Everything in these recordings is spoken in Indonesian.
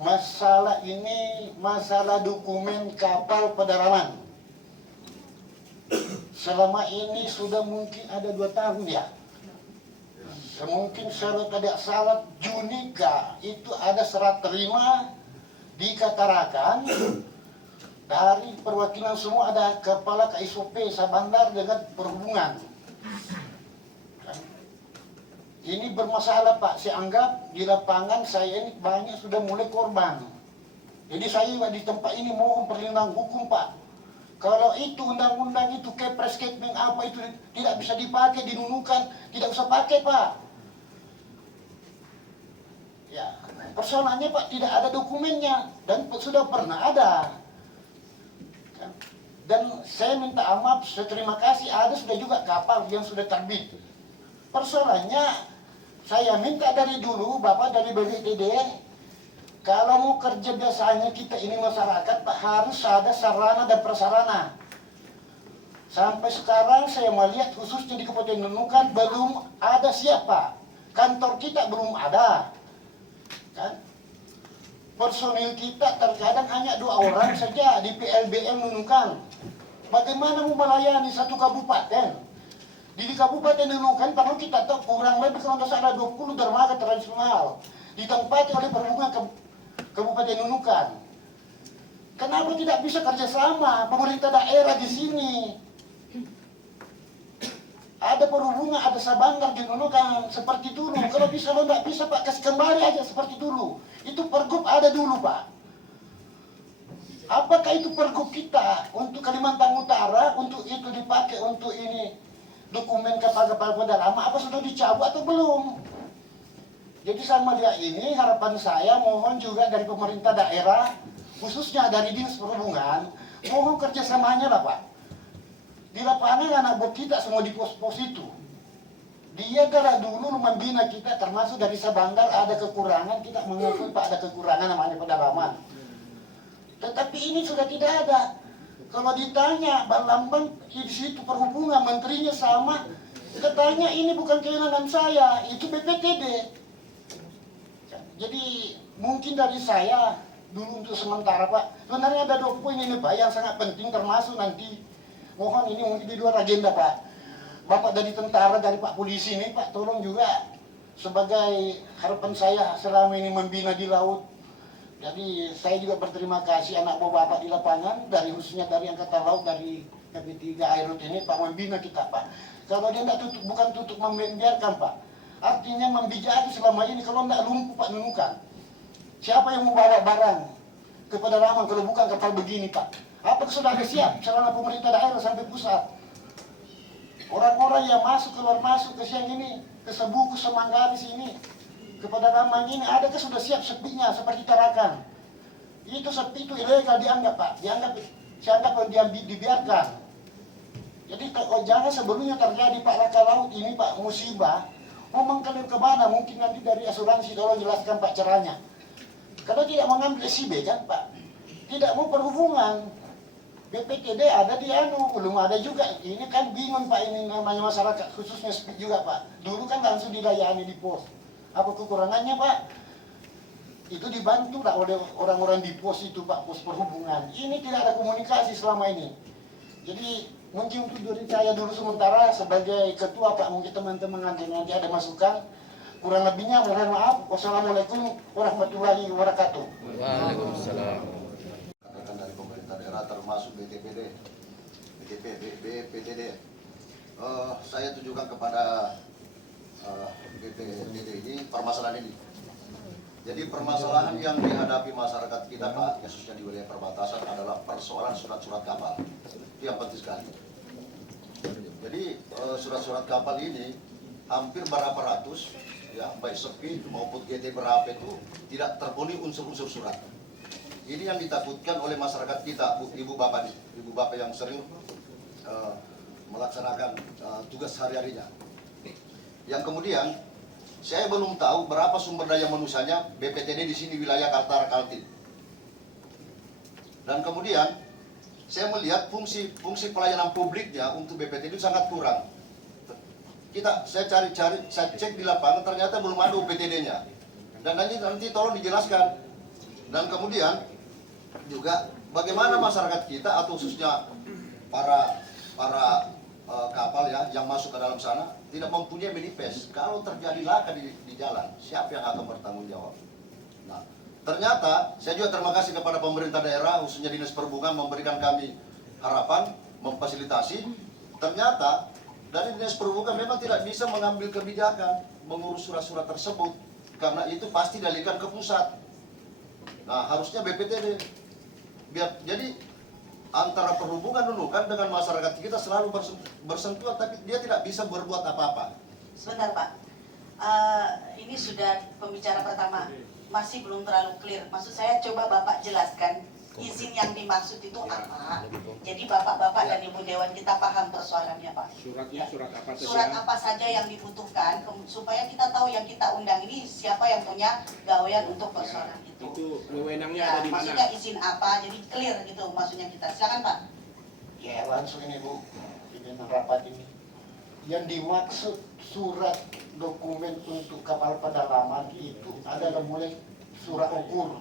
masalah ini masalah dokumen kapal pedalaman. Selama ini sudah mungkin ada 2 tahun ya. Mungkin kalau tidak salah Junika itu ada serah terima dikatakan dari perwakilan semua, ada kepala KSOP Sabandar dengan perhubungan. Ini bermasalah Pak, saya anggap di lapangan saya ini banyak sudah mulai korban. Jadi saya di tempat ini mohon perlindungan hukum Pak. Kalau itu undang-undang itu kepres kepeng apa itu tidak bisa dipakai, dinunukan, tidak usah pakai Pak. Ya, persoalannya Pak tidak ada dokumennya dan sudah pernah ada. Dan saya minta maaf, saya terima kasih ada sudah juga kapal yang sudah terbit. Persoalannya saya minta dari dulu Bapak dari BPTD, kalau mau kerja biasanya kita ini masyarakat Pak harus ada sarana dan prasarana. Sampai sekarang saya melihat khususnya di Kabupaten Nunukan belum ada siapa. Kantor kita belum ada. Kan? Personil kita terkadang hanya 2 orang saja di PLBM Nunukan. Bagaimana mau melayani satu kabupaten? Di Kabupaten Nunukan perlu kita tahu kurang lebih kalau tidak salah 20 dermaga tradisional ditempati oleh perhubungan Kabupaten Nunukan. Kenapa tidak bisa kerjasama pemerintah daerah di sini? Ada perhubungan, ada Sabandar di Nunukan seperti dulu. Kalau bisa lo tidak bisa Pak, kasih kembali aja seperti dulu. Itu pergub ada dulu Pak. Apakah itu pergub kita untuk Kalimantan Utara, untuk itu dipakai untuk ini dokumen kapal-kapal pedalaman, apa sudah dicabut atau belum? Jadi saya melihat ini, harapan saya mohon juga dari pemerintah daerah, khususnya dari Dinas Perhubungan, mohon kerjasamanya lah Pak. Di lapangan anak buah kita semua di pos-pos itu. Dia darah dulu membina kita, termasuk dari Sabandar ada kekurangan, kita mengakui Pak ada kekurangan namanya pedalaman. Tetapi ini sudah tidak ada. Kalau ditanya Bang Lambang di situ perhubungan menterinya sama, katanya ini bukan kewenangan saya, itu BPTD. Jadi mungkin dari saya dulu untuk sementara Pak, sebenarnya ada 2 poin ini Pak yang sangat penting, termasuk nanti mohon ini mungkin di luar agenda Pak. Bapak dari tentara, dari Pak polisi ini Pak, tolong juga sebagai harapan saya selama ini membina di laut. Jadi saya juga berterima kasih anak buah Bapak di lapangan, dari khususnya dari Angkatan Laut, dari KP3 Airut ini Pak membina kita Pak. Kalau dia tidak tutup, bukan tutup membiarkan Pak. Artinya membijaki selama ini, kalau tidak lumpuh Pak Nunukan. Siapa yang mau bawa barang ke pedalaman kalau bukan kapal begini Pak? Apakah sudah ada siap sarana pemerintah daerah sampai pusat? Orang-orang yang masuk keluar masuk ke siang ini, ke Sebu, ke Semanggaris ini, ke pedalaman ini, adakah sudah siap sepinya seperti Tarakan? Itu sepi itu ilegal dianggap Pak, saya anggap dibiarkan. Jadi jangan sebelumnya terjadi Pak laka laut ini Pak musibah, mau mengklaim ke mana? Mungkin nanti dari asuransi tolong jelaskan Pak caranya. Kalau tidak mengambil SIB kan Pak, tidak mau perhubungan. BPTD ada di belum ada juga. Ini kan bingung Pak, ini namanya masyarakat khususnya speed juga Pak. Dulu kan langsung dilayani di pos. Apa kekurangannya Pak? Itu dibantu lah oleh orang-orang di pos itu Pak, pos perhubungan. Ini tidak ada komunikasi selama ini. Jadi mungkin untuk dari saya dulu sementara sebagai ketua Pak, mungkin teman-teman nanti ada masukan. Kurang lebihnya mohon maaf. Wassalamualaikum warahmatullahi wabarakatuh. Waalaikumsalam. Dari pemerintah daerah termasuk BPTD, saya tujukan kepada BPTD ini permasalahan ini. Jadi permasalahan yang dihadapi masyarakat kita Pak, khususnya di wilayah perbatasan adalah persoalan surat-surat kapal. Itu yang penting sekali. Jadi surat-surat kapal ini hampir berapa ratus, ya baik sepi maupun GT berapa itu tidak terpenuhi unsur-unsur surat. Ini yang ditakutkan oleh masyarakat kita, ibu bapak yang sering melaksanakan tugas hari-harinya. Yang kemudian, saya belum tahu berapa sumber daya manusianya BPTD di sini wilayah Kaltara-Kaltim. Dan kemudian, saya melihat fungsi pelayanan publiknya untuk BPTD itu sangat kurang. Saya cari-cari, saya cek di lapangan ternyata belum ada UPTD-nya. Dan nanti tolong dijelaskan. Dan kemudian juga bagaimana masyarakat kita atau khususnya para kapal ya yang masuk ke dalam sana tidak mempunyai manifest. Kalau terjadi laka di jalan, siapa yang akan bertanggung jawab? Nah, ternyata saya juga terima kasih kepada pemerintah daerah, khususnya Dinas Perhubungan memberikan kami harapan, memfasilitasi. Ternyata dari Dinas Perhubungan memang tidak bisa mengambil kebijakan mengurus surat-surat tersebut karena itu pasti dialihkan ke pusat. Nah, harusnya BPTD. Jadi antara perhubungan dulu kan dengan masyarakat kita selalu bersentuhan, tapi dia tidak bisa berbuat apa-apa. Sebentar Pak, ini sudah pembicara pertama, masih belum terlalu clear. Maksud saya coba Bapak jelaskan izin yang dimaksud itu apa. Jadi Bapak-bapak dan Ibu Dewan kita paham persoalannya Pak. Suratnya surat apa saja? Surat apa saja yang dibutuhkan supaya kita tahu yang kita undang ini siapa yang punya gawean untuk persoalan itu. Itu wewenangnya Ya, ada di mana? maksudnya izin apa, jadi clear gitu maksudnya kita. Silakan Pak. Ya langsung ini Bu, pimpinan rapat ini. Yang dimaksud surat dokumen untuk kapal pedalaman itu adalah mulai surat ukur,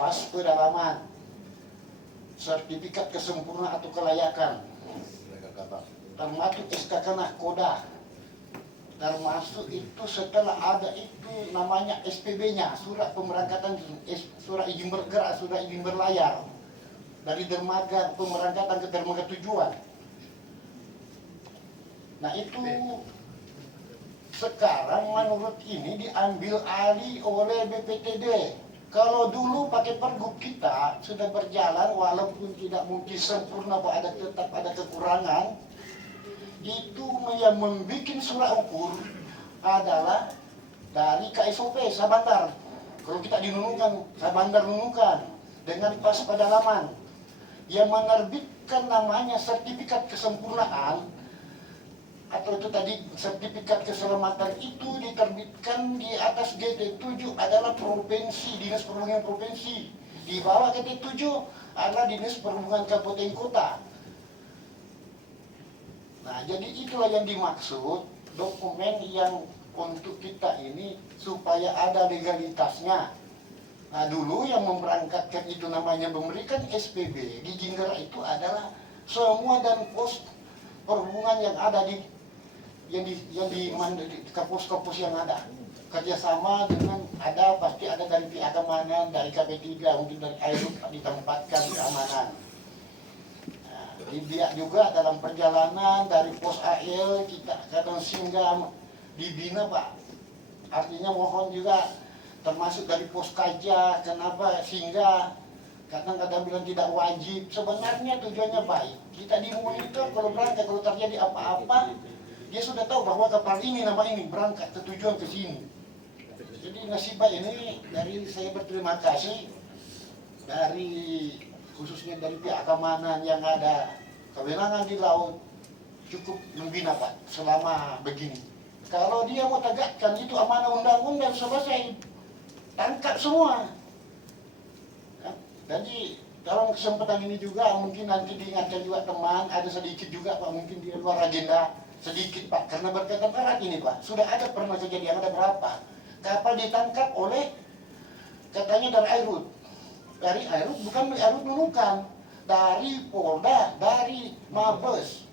pas pedalaman, sertifikat kesempurnaan atau kelayakan, termasuk SKK Nahkoda, termasuk itu setelah ada itu namanya SPB-nya, surat pemberangkatan, surat izin bergerak, surat izin berlayar dari dermaga pemberangkatan ke dermaga tujuan. Nah itu sekarang menurut ini diambil alih oleh BPTD. Kalau dulu pakai pergub kita sudah berjalan walaupun tidak mungkin sempurna, tetap ada kekurangan. Itu yang membuat surat ukur adalah dari KSOP Sabandar. Kalau kita dinunukan, Sabandar nunukan dengan pas pedalaman yang menerbitkan namanya sertifikat kesempurnaan atau itu tadi sertifikat keselamatan itu diterbitkan di atas GT7 adalah provinsi, Dinas Perhubungan Provinsi. Di bawah GT7 adalah Dinas Perhubungan Kabupaten Kota. Nah, jadi itulah yang dimaksud dokumen yang untuk kita ini supaya ada legalitasnya. Nah, dulu yang memberangkatkan itu namanya memberikan SPB di Jinggera itu adalah semua dan pos perhubungan yang ada di kampus-kampus yang ada, kerjasama dengan pasti ada dari pihak keamanan, dari KP3, mungkin dari Airut ditempatkan di keamanan. Nah, dibiak juga dalam perjalanan dari pos AL kita kadang singgah dibina Pak. Artinya mohon juga termasuk dari pos Kaja, kenapa singgah? Kadang-kadang bilang tidak wajib. Sebenarnya tujuannya baik. Kita dimonitor kalau berangkat, kalau terjadi apa-apa, dia sudah tahu bahwa kapal ini nama ini berangkat ke tujuan ke sini. Jadi nasibah ini dari saya berterima kasih dari khususnya dari pihak keamanan yang ada kewenangan di laut cukup membina Pak selama begini. Kalau dia mau tegakkan itu amanah undang-undang selesai, tangkap semua. Jadi dalam kesempatan ini juga mungkin nanti diingatkan juga teman, ada sedikit juga Pak mungkin di luar agenda sedikit Pak, karena berkaitan erat ini Pak. Sudah ada pernah kejadian, ada berapa kapal ditangkap oleh katanya dari Airut. Dari Airut, bukan dari Airut nunukan, dari Polda, dari Mabes.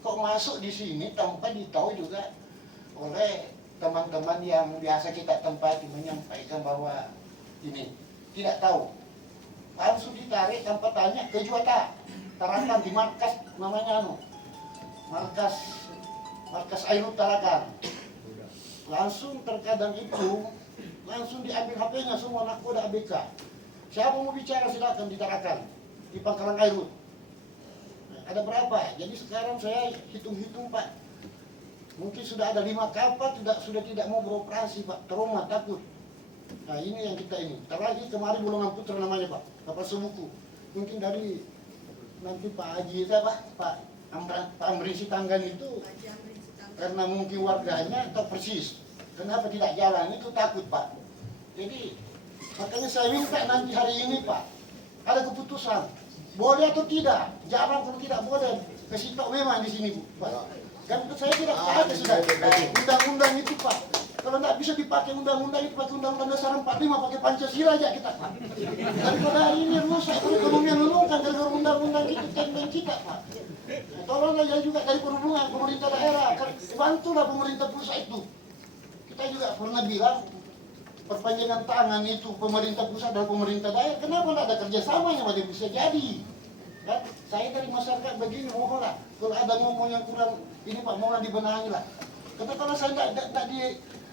Kok masuk di sini tanpa ditahu juga oleh teman-teman yang biasa kita tempati menyampaikan bahwa ini tidak tahu. Langsung ditarik tanpa tanya ke Juata, Tarakan di markas namanya markas Airut Tarakan. Langsung terkadang itu langsung diambil HP-nya semua Nahkoda ABK. Siapa mau bicara silakan di Tarakan di Pangkalan Airut. Ada berapa? Jadi sekarang saya hitung-hitung Pak. Mungkin sudah ada 5 kapal sudah tidak mau beroperasi Pak. Trauma, takut. Nah ini yang kita ini. Terlagi kemarin Bulungan Putra namanya Pak. Kapal sebuku. Mungkin dari nanti Pak Haji Pak Amri Sitanggan itu karena mungkin warganya atau persis. Kenapa tidak jalan itu takut Pak. Jadi makanya saya minta nanti hari ini Pak ada keputusan. Boleh atau tidak? Jalan kalau tidak boleh. Kasih tahu memang di sini Pak. Kan saya tidak ada sudah undang-undang itu Pak. Kalau nggak bisa dipakai undang-undang itu pakai undang-undang dasar 45, pakai Pancasila aja kita Pak. Daripada hari ini rusak perekonomian menurunkan gara-gara undang-undang kita, tentang kita Pak. Tolonglah ya juga dari perhubungan pemerintah daerah, bantulah pemerintah pusat itu. Kita juga pernah bilang perpanjangan tangan itu pemerintah pusat dan pemerintah daerah, kenapa tidak ada kerjasamanya, mana bisa jadi? Kan? Saya dari masyarakat begini, mohonlah kalau ada ngomong yang kurang ini Pak, mohon dibenahi lah. Katakanlah saya tidak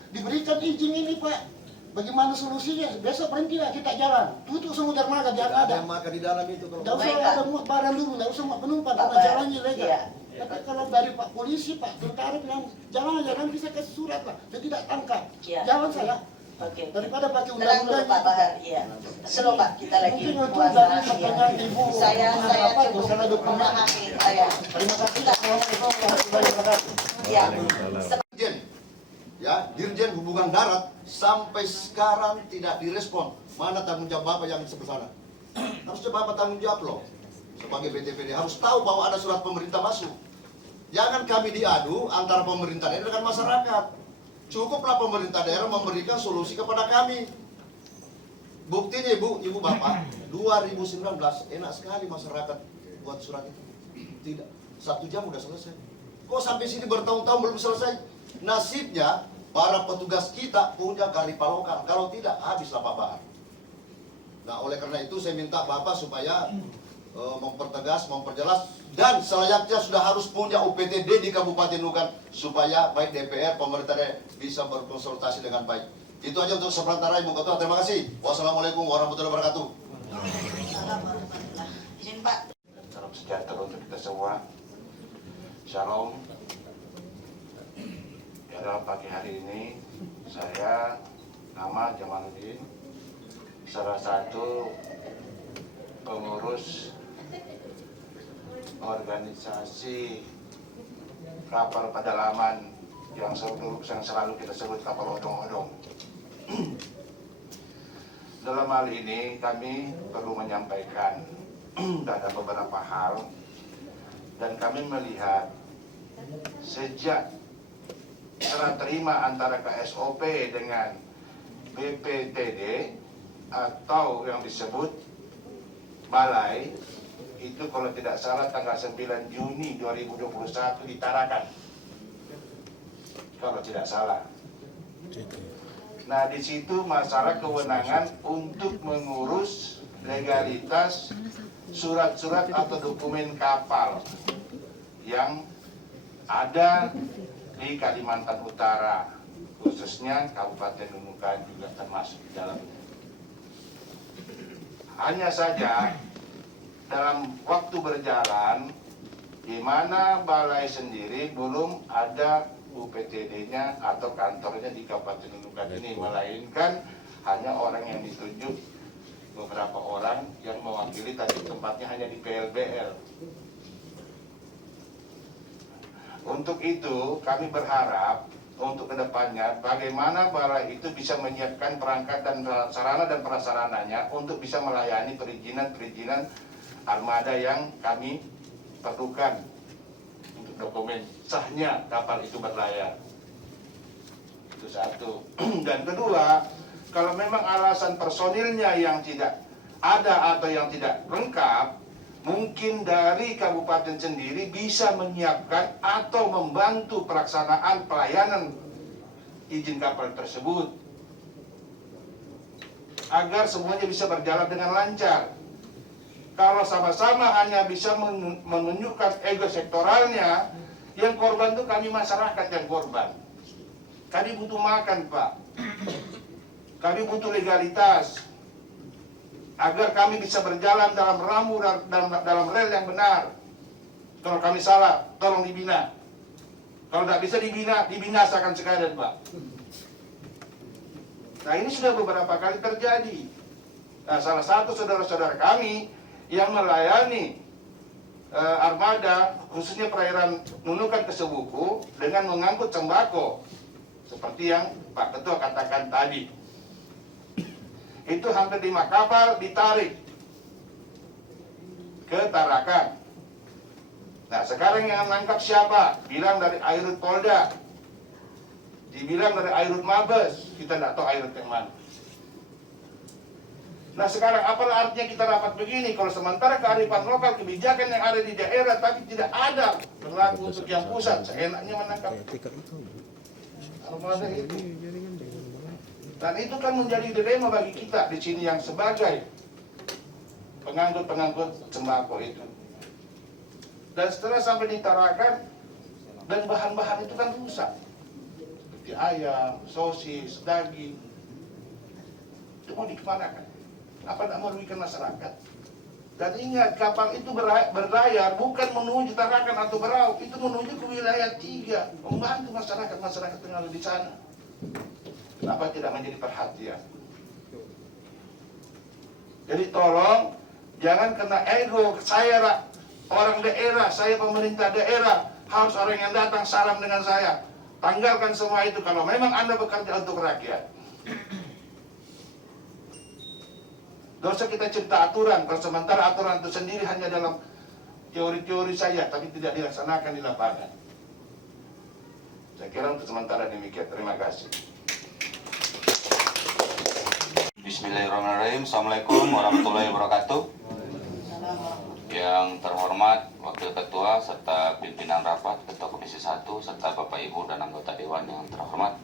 diberikan izin ini Pak, bagaimana solusinya? Besok berhentilah kita jalan, tutup semua dermaga, jangan ada. Maka di dalam itu kalau Tidak usah ada muat barang dulu, tidak usah muat penumpang, karena jalannya legal. Iya. Tapi kalau dari Pak Polisi, Pak Tentara bilang, jangan bisa kasih surat lah, saya tidak tangkap. Iya. Jalan saya, Oke. daripada pakai Tenang dulu undang-undang. Pak Bahar, iya. Slow Pak, kita lagi Mungkin untuk puasa. dari Iya. pertanyaan Ibu, Saya apa, cukup salah dokumen. memahami saya. Terima kasih, Assalamualaikum warahmatullahi wabarakatuh. Ya. Dirjen, ya Dirjen Hubungan Darat sampai sekarang tidak direspon. Mana tanggung jawab Bapak yang sebelah sana? Harusnya Bapak tanggung jawab loh. Sebagai BTPD harus tahu bahwa ada surat pemerintah masuk. Jangan kami diadu antara pemerintah daerah dengan masyarakat. Cukuplah pemerintah daerah memberikan solusi kepada kami. Buktinya Ibu Bapak, 2019 enak sekali masyarakat buat surat itu. Tidak, 1 jam udah selesai. Kok sampai sini bertahun-tahun belum selesai? Nasibnya para petugas kita punya karipalokan. Kalau tidak, habislah Pak Bahar. Nah, oleh karena itu saya minta Bapak supaya mempertegas, memperjelas, dan selayaknya sudah harus punya UPTD di Kabupaten Nukan supaya baik DPR, pemerintah daerah bisa berkonsultasi dengan baik. Itu aja untuk sementara Ibu Ketua. Terima kasih. Wassalamualaikum warahmatullahi wabarakatuh. Izin Pak. Salam sejahtera untuk kita semua. Shalom. Ya, dalam pagi hari ini saya nama Jamaluddin, salah satu pengurus organisasi kapal pedalaman yang selalu kita sebut kapal odong-odong. Dalam hal ini kami perlu menyampaikan ada beberapa hal, dan kami melihat sejak serah terima antara KSOP dengan BPTD atau yang disebut Balai, itu kalau tidak salah tanggal 9 Juni 2021 di Tarakan, kalau tidak salah. Nah, di situ masalah kewenangan untuk mengurus legalitas surat-surat atau dokumen kapal yang ada di Kalimantan Utara, khususnya Kabupaten Nunukan juga termasuk di dalamnya. Hanya saja dalam waktu berjalan, di mana Balai sendiri belum ada UPTD-nya atau kantornya di Kabupaten Nunukan ini, melainkan hanya orang yang ditunjuk, beberapa orang yang mewakili, tadi tempatnya hanya di PLBL. Untuk itu kami berharap untuk kedepannya bagaimana Balai itu bisa menyiapkan perangkat dan sarana dan prasarananya untuk bisa melayani perizinan armada yang kami perlukan untuk dokumen sahnya kapal itu berlayar. Itu satu. Dan kedua, kalau memang alasan personilnya yang tidak ada atau yang tidak lengkap, mungkin dari kabupaten sendiri bisa menyiapkan atau membantu pelaksanaan pelayanan izin kapal tersebut agar semuanya bisa berjalan dengan lancar. Kalau sama-sama hanya bisa menunjukkan ego sektoralnya, yang korban itu kami masyarakat yang korban. Kami butuh makan, Pak. Kami butuh legalitas agar kami bisa berjalan dalam rambu dalam rel yang benar. Kalau kami salah, tolong dibina. Kalau tidak bisa dibina, dibinasakan sekalian, Pak. Nah, ini sudah beberapa kali terjadi. Nah, salah satu saudara-saudara kami yang melayani armada, khususnya perairan Nunukan ke Sebuku, dengan mengangkut sembako, seperti yang Pak Ketua katakan tadi. Itu hampir 5 kapal ditarik ke Tarakan. Nah, sekarang yang menangkap siapa? Bilang dari Airut Polda. Dibilang dari Airut Mabes, kita tidak tahu Airut yang mana. Nah sekarang apalah artinya kita rapat begini kalau sementara kearifan lokal, kebijakan yang ada di daerah tapi tidak ada berlaku untuk yang pusat, seenaknya menangkap. Ada itu. Dan itu kan menjadi dilema bagi kita di sini yang sebagai pengangkut sembako itu. Dan setelah sampai di Tarakan, dan bahan-bahan itu kan rusak. Seperti ayam, sosis, daging. Itu mau dikemanakan? Apa tidak merugikan masyarakat? Dan ingat, kapal itu berlayar bukan menuju Tarakan atau Berau, itu menuju ke wilayah 3, membantu masyarakat yang ada di sana. Kenapa tidak menjadi perhatian? Jadi tolong jangan kena ego, saya orang daerah, saya pemerintah daerah, harus orang yang datang salam dengan saya. Tanggalkan semua itu kalau memang Anda bekerja untuk rakyat. Gak usah kita cipta aturan, kalau sementara aturan itu sendiri hanya dalam teori-teori saja, tapi tidak dilaksanakan di lapangan. Saya kira untuk sementara demikian. Terima kasih. Bismillahirrahmanirrahim. Assalamualaikum warahmatullahi wabarakatuh. Yang terhormat Wakil Ketua serta pimpinan rapat, Ketua Komisi 1 serta Bapak Ibu dan anggota Dewan yang terhormat,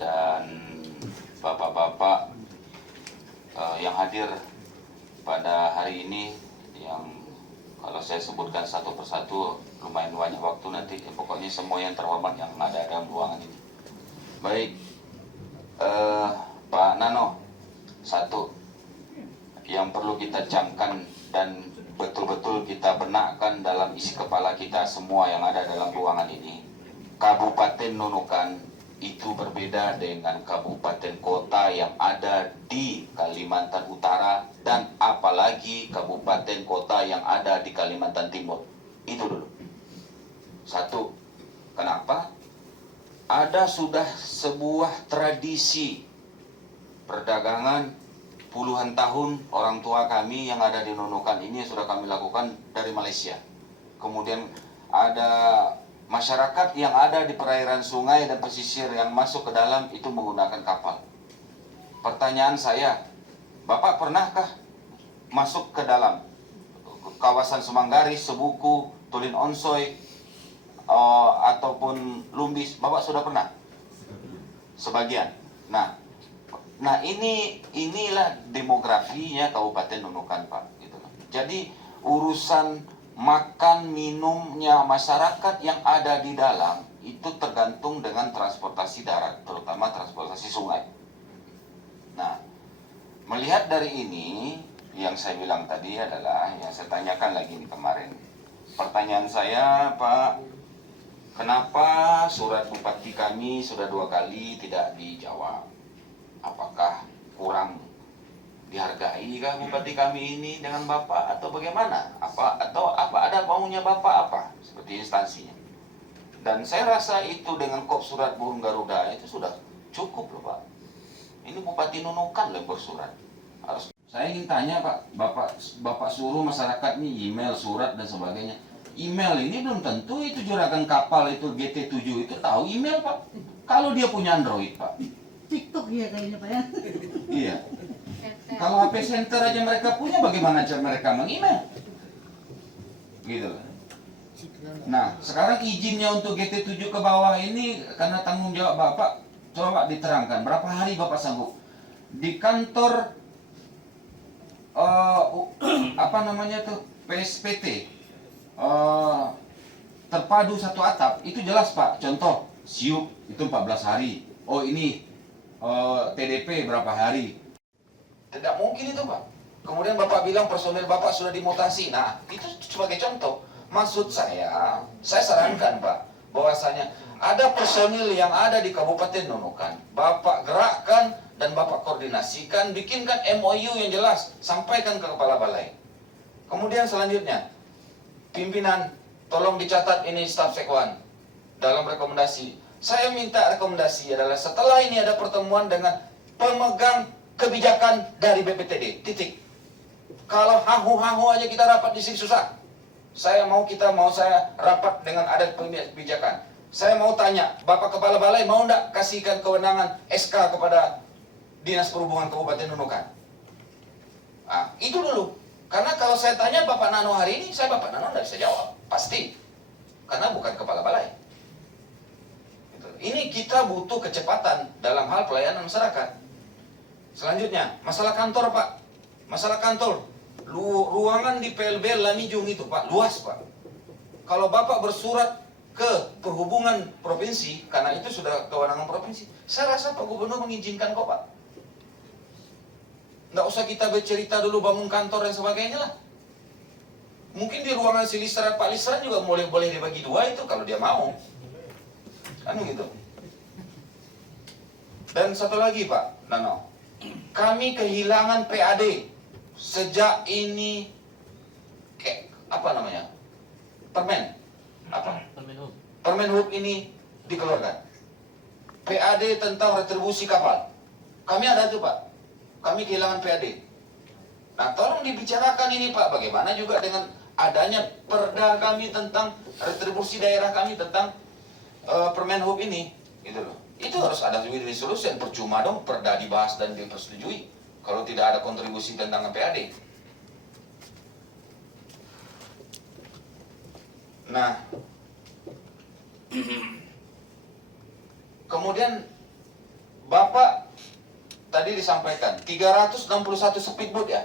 dan Bapak-bapak yang hadir pada hari ini, yang kalau saya sebutkan satu persatu lumayan banyak waktu nanti, pokoknya semua yang terhormat yang ada dalam ruangan ini. Baik, Pak Nano, satu yang perlu kita camkan dan betul-betul kita benakkan dalam isi kepala kita semua yang ada dalam ruangan ini, Kabupaten Nunukan itu berbeda dengan kabupaten kota yang ada di Kalimantan Utara dan apalagi kabupaten kota yang ada di Kalimantan Timur. Itu dulu. Satu, kenapa? Ada sudah sebuah tradisi perdagangan puluhan tahun orang tua kami yang ada di Nunukan ini sudah kami lakukan dari Malaysia. Kemudian ada masyarakat yang ada di perairan sungai dan pesisir yang masuk ke dalam itu menggunakan kapal. Pertanyaan saya, Bapak pernahkah masuk ke dalam kawasan Semanggaris, Sebuku, Tulin Onsoy, ataupun Lumbis? Bapak sudah pernah? Sebagian. Nah inilah demografinya Kabupaten Nunukan, Pak. Gitu. Jadi urusan makan minumnya masyarakat yang ada di dalam itu tergantung dengan transportasi darat, terutama transportasi sungai. Nah, melihat dari ini yang saya bilang tadi adalah yang saya tanyakan lagi nih kemarin. Pertanyaan saya, Pak, kenapa surat bupati kami sudah 2 kali tidak dijawab? Apakah kurang dihargai kah bupati kami ini dengan Bapak atau bagaimana? Apa ada maunya Bapak apa seperti instansinya? Dan saya rasa itu dengan kop surat burung Garuda itu sudah cukup loh, Pak. Ini Bupati Nunukan loh bersurat. Saya ingin tanya, Pak, Bapak suruh masyarakat ini email, surat dan sebagainya. Email ini belum tentu itu juragan kapal itu GT7 itu tahu email, Pak. Kalau dia punya Android, Pak. TikTok ya kayaknya, Pak ya. Iya. Kalau HP center aja mereka punya, bagaimana cara mereka meng-email? Gitu. Nah, sekarang izinnya untuk GT7 ke bawah ini karena tanggung jawab Bapak, coba diterangkan berapa hari Bapak sanggup di kantor PSPT terpadu satu atap itu jelas, Pak. Contoh siup itu 14 hari. Oh ini TDP berapa hari? Tidak mungkin itu, Pak. Kemudian Bapak bilang personil Bapak sudah dimutasi. Nah, itu sebagai contoh. Maksud saya sarankan, Pak, bahwasanya ada personil yang ada di Kabupaten Nunukan. Bapak gerakkan dan Bapak koordinasikan, bikinkan MOU yang jelas, sampaikan ke Kepala Balai. Kemudian selanjutnya, pimpinan, tolong dicatat ini staf sekwan dalam rekomendasi. Saya minta rekomendasi adalah setelah ini ada pertemuan dengan pemegang kebijakan dari BPTD, titik. Kalau hahu-hahu aja kita rapat di sini susah. Saya rapat dengan adat kebijakan. Saya mau tanya, Bapak Kepala Balai mau ndak kasihkan kewenangan SK kepada Dinas Perhubungan Kabupaten Nunukan? Nah, itu dulu. Karena kalau saya tanya Bapak Nano hari ini, Bapak Nano nggak bisa jawab. Pasti. Karena bukan Kepala Balai. Gitu. Ini kita butuh kecepatan dalam hal pelayanan masyarakat. Selanjutnya, masalah kantor Pak. Masalah kantor. Ruangan di PLB Lamijung itu Pak, luas Pak. Kalau Bapak bersurat ke perhubungan provinsi, karena itu sudah kewenangan provinsi, saya rasa Pak Gubernur mengizinkan kok Pak. Nggak usah kita bercerita dulu bangun kantor dan sebagainya lah. Mungkin di ruangan si Lisran, Pak Lisran juga boleh dibagi dua itu kalau dia mau. Kan gitu. Dan satu lagi Pak Nano, kami kehilangan PAD sejak ini Permen Hub ini dikeluarkan. PAD tentang retribusi kapal. Kami ada itu Pak. Kami kehilangan PAD. Nah tolong dibicarakan ini Pak. Bagaimana juga dengan adanya perda kami tentang retribusi daerah kami tentang Permen Hub ini. Gitu loh. Itu harus ada win-win solution. Percuma dong perda dibahas dan dipersetujui kalau tidak ada kontribusi tentang PAD. Nah, kemudian Bapak tadi disampaikan 361 speedboat ya,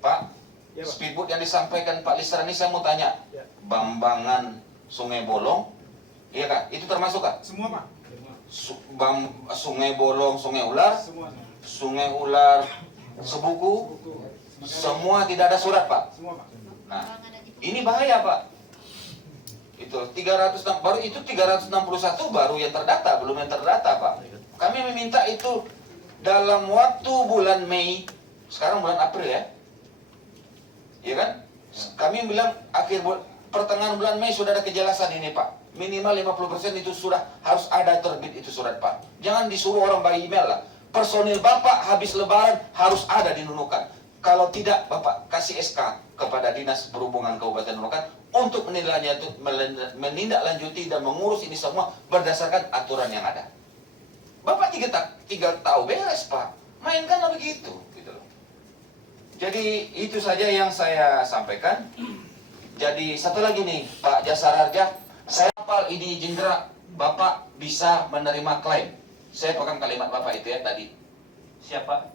Pak. Ya, Pak. Speedboat yang disampaikan Pak Lisran ini saya mau tanya, Ya. Bambangan Sungai Bolong, iya Kak? Itu termasuk Kak? Semua Pak. Sungai Bolong, Sungai Ular, Semua. Sungai Ular, Sebuku, semua tidak ada surat Pak. Semua Pak. Nah, ini bahaya Pak. Itu 300 baru itu 361 baru yang terdata, belum yang terdata Pak. Kami meminta itu dalam waktu bulan Mei, sekarang bulan April ya. Iya kan? Kami bilang pertengahan bulan Mei sudah ada kejelasan ini Pak. Minimal 50% itu sudah harus ada terbit itu surat Pak. Jangan disuruh orang by email lah. Personil Bapak habis lebaran harus ada di Nunukan. Kalau tidak Bapak kasih SK kepada Dinas Perhubungan Kabupaten Nunukan untuk menindaklanjuti dan mengurus ini semua berdasarkan aturan yang ada. Bapak tinggal tahu beres Pak. Mainkan begitu gitu loh. Jadi itu saja yang saya sampaikan. Jadi satu lagi nih Pak Jasar Harja, saya hafal ini izin gerak, Bapak bisa menerima klaim. Saya pegang kalimat Bapak itu ya tadi. Siapa?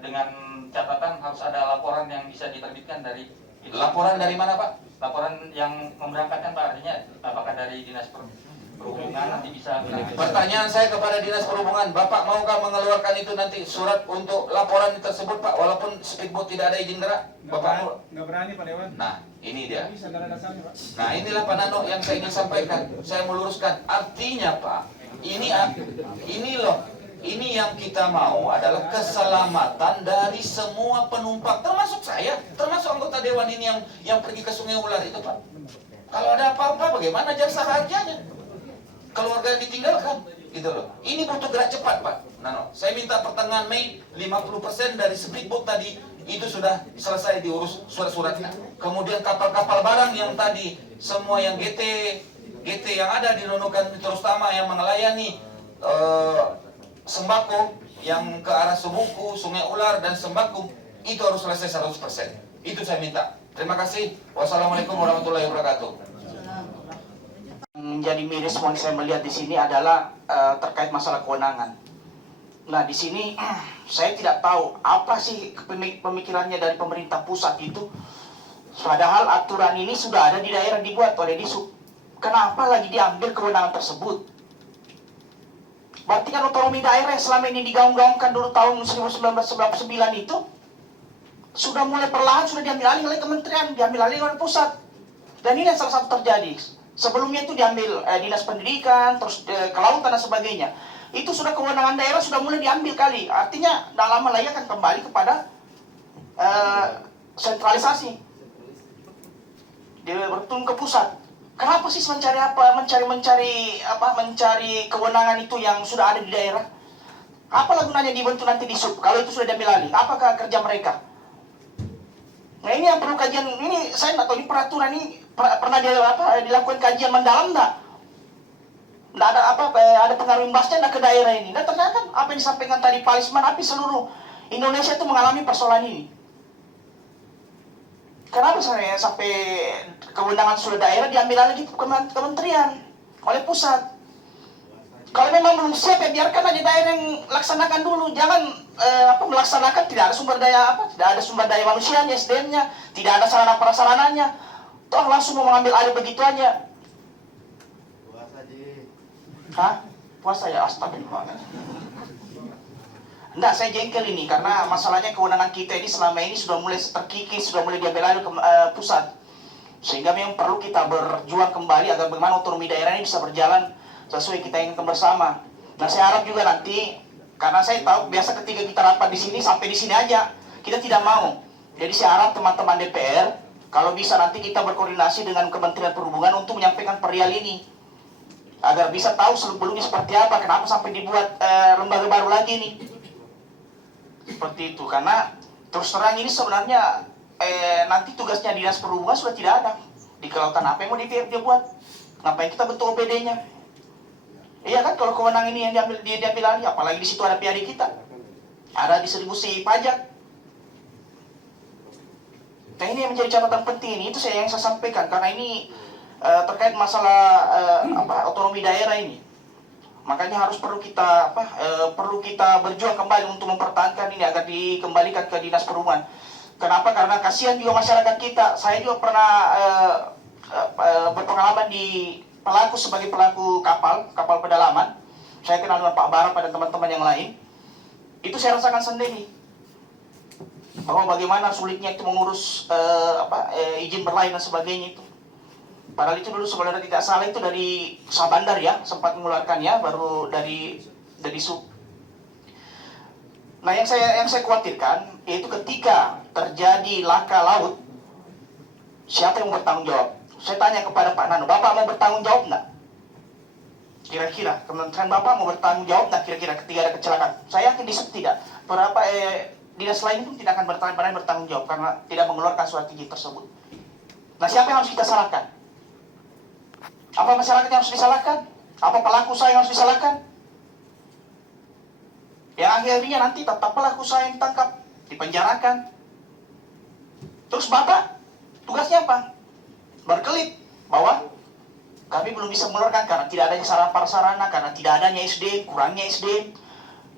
Dengan catatan harus ada laporan yang bisa diterbitkan dari itu. Laporan dari mana Pak? Laporan yang memberangkatkan Pak, artinya apakah dari Dinas Perhubungan nanti bisa. Pertanyaan saya kepada Dinas Perhubungan, Bapak maukah mengeluarkan itu nanti surat untuk laporan tersebut Pak, walaupun speedboat tidak ada izin gerak? Bapak mau? Nggak berani Pak Dewan. Nah, ini dia. Nggak bisa, nggak ada dasarnya Pak. Nah, inilah Pak Nano yang saya ingin sampaikan. Saya meluruskan. Artinya Pak, ini yang kita mau adalah keselamatan dari semua penumpang, termasuk saya, termasuk anggota dewan ini yang pergi ke Sungai Ular itu Pak. Kalau ada apa-apa, bagaimana jasa harganya? Keluarga yang ditinggalkan, gitu loh. Ini butuh gerak cepat Pak Nano. Saya minta pertengahan Mei 50% dari speedboat tadi itu sudah selesai diurus surat-suratnya. Kemudian kapal-kapal barang yang tadi semua yang GT yang ada di Nunukan terutama yang melayani sembako yang ke arah Sebuku, Sungai Ular dan sembako itu harus selesai 100%. Itu saya minta. Terima kasih. Wassalamualaikum warahmatullahi wabarakatuh. Menjadi miris yang saya melihat di sini adalah terkait masalah kewenangan. Nah, di sini saya tidak tahu apa sih pemikirannya dari pemerintah pusat itu. Padahal aturan ini sudah ada di daerah dibuat oleh Disub. Kenapa lagi diambil kewenangan tersebut? Berarti kan otonomi daerah yang selama ini digaung-gaungkan dulu tahun 1999 itu sudah mulai perlahan sudah diambil alih oleh kementerian, diambil alih oleh pusat. Dan ini yang salah satu terjadi. Sebelumnya itu diambil dinas pendidikan, terus kelautan dan sebagainya. Itu sudah kewenangan daerah sudah mulai diambil kali. Artinya tidak lama lagi akan kembali kepada sentralisasi. Dia bertun ke pusat. Kenapa sih mencari kewenangan itu yang sudah ada di daerah? Apa gunanya dibentuk nanti di sub kalau itu sudah diambil alih? Apakah kerja mereka? Nah ini yang perlu kajian. Ini saya nggak tahu ini peraturan ini pernah dilakukan kajian mendalam nggak? nggak ada ada pengaruh imbasnya nggak ke daerah ini. Dan ternyata kan apa yang disampaikan tadi Pak Lisman, hampir seluruh Indonesia itu mengalami persoalan ini. Kenapa saya sampai kewenangan sudah daerah diambil lagi kementerian oleh pusat? Kalau memang belum siap ya biarkan aja daerah yang laksanakan dulu. Jangan melaksanakan tidak ada sumber daya manusianya, SDM-nya, tidak ada sarana prasarananya. Toh langsung mau mengambil alih begitu aja. Hah? Puasa ya, astagfirullah. Enggak, saya jengkel ini karena masalahnya kewenangan kita ini selama ini sudah mulai terkikis, sudah mulai diambil alih ke pusat. Sehingga memang perlu kita berjuang kembali agar bagaimana otonomi daerah ini bisa berjalan sesuai kita inginkan bersama. Nah, saya harap juga nanti, karena saya tahu biasa ketika kita rapat di sini sampai di sini aja, kita tidak mau. Jadi saya harap teman-teman DPR, kalau bisa nanti kita berkoordinasi dengan Kementerian Perhubungan untuk menyampaikan perihal ini, agar bisa tahu seluk-beluknya seperti apa, kenapa sampai dibuat lembaga baru lagi nih. Seperti itu, karena terus terang ini sebenarnya nanti tugasnya Dinas Perhubungan sudah tidak ada. Di kelautan apa yang mau dia buat? Ngapain kita bentuk OPD-nya? Iya kan, kalau kewenangan ini yang diambil alih, apalagi di situ ada PAD kita, ada distribusi pajak. Nah, ini yang menjadi catatan penting ini, itu yang saya sampaikan karena ini terkait masalah otonomi daerah ini. Makanya perlu kita berjuang kembali untuk mempertahankan ini agar dikembalikan ke Dinas Perhubungan. Kenapa? Karena kasihan juga masyarakat kita. Saya juga pernah berpengalaman sebagai pelaku kapal pedalaman. Saya kenal dengan Pak Bara dan teman-teman yang lain. Itu saya rasakan sendiri bahwa bagaimana sulitnya itu mengurus izin berlayar dan sebagainya itu. Padahal itu dulu sebenarnya tidak salah itu dari Sabandar ya, sempat mengeluarkannya baru dari sub. Nah, yang saya khawatirkan yaitu ketika terjadi laka laut, siapa yang bertanggung jawab? Saya tanya kepada Pak Nano, Bapak mau bertanggung jawab nggak? Kira-kira Kementerian Bapak mau bertanggung jawab nggak kira-kira ketika ada kecelakaan? Saya yakin di sub tidak. Berapa dinas lain pun tidak akan bertanggung jawab karena tidak mengeluarkan surat izin tersebut. Nah, siapa yang harus kita salahkan? Apa masyarakat yang harus disalahkan? Apa pelaku usaha yang harus disalahkan? Yang akhirnya nanti tetap pelaku usaha yang ditangkap, dipenjarakan. Terus Bapak, tugasnya apa? Berkelit bahwa kami belum bisa mengeluarkan karena tidak adanya sarana prasarana, karena tidak adanya SDM, kurangnya SDM.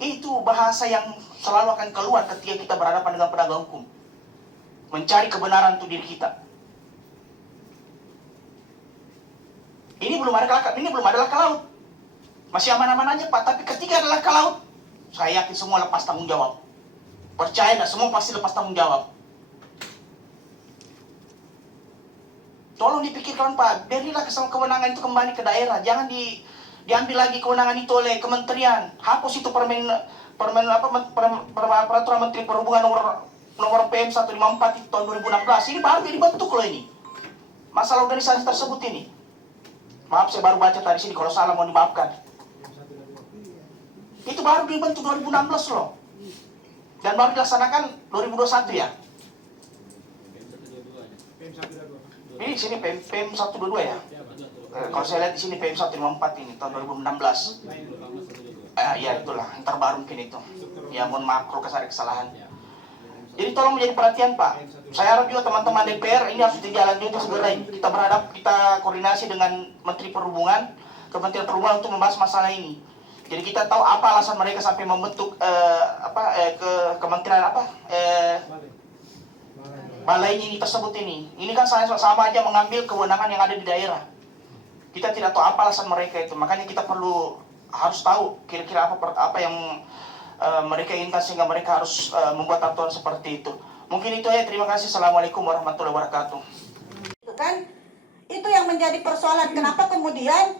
Itu bahasa yang selalu akan keluar ketika kita berhadapan dengan penegak hukum. Mencari kebenaran untuk diri kita. Ini belum ada laka laut. Masih aman-aman aja Pak, tapi ketika ada laka laut, saya yakin semua lepas tanggung jawab. Percaya nggak, semua pasti lepas tanggung jawab. Tolong dipikirkan Pak, berilah kewenangan itu kembali ke daerah, jangan diambil lagi kewenangan itu oleh kementerian. Hapus itu peraturan Menteri Perhubungan nomor PM 154 tahun 2016. Ini baru dibentuk loh ini. Masalah organisasi tersebut ini. Maaf, saya baru baca tadi sini, kalau salah mau dimaafkan. Itu baru dibentuk 2016 loh. Dan baru dilaksanakan 2021 ya. Ini sini PM 122 ya. Kalau saya lihat di sini PM 154 ini tahun 2016. Ya itulah, yang terbaru mungkin itu. Ya mohon maaf kalau ada kesalahan. Jadi tolong menjadi perhatian Pak. Saya harap juga teman-teman DPR ini harus ditindaklanjuti segera ini. Kita koordinasi dengan Menteri Perhubungan, Kementerian Perhubungan untuk membahas masalah ini. Jadi kita tahu apa alasan mereka sampai membentuk ke kementerian balai ini tersebut ini. Ini kan sama aja mengambil kewenangan yang ada di daerah. Kita tidak tahu apa alasan mereka itu. Makanya kita harus tahu kira-kira apa yang mereka inginkan sehingga mereka harus membuat aturan seperti itu. Mungkin itu ya. Terima kasih. Assalamualaikum warahmatullahi wabarakatuh. Itu kan itu yang menjadi persoalan. Kenapa kemudian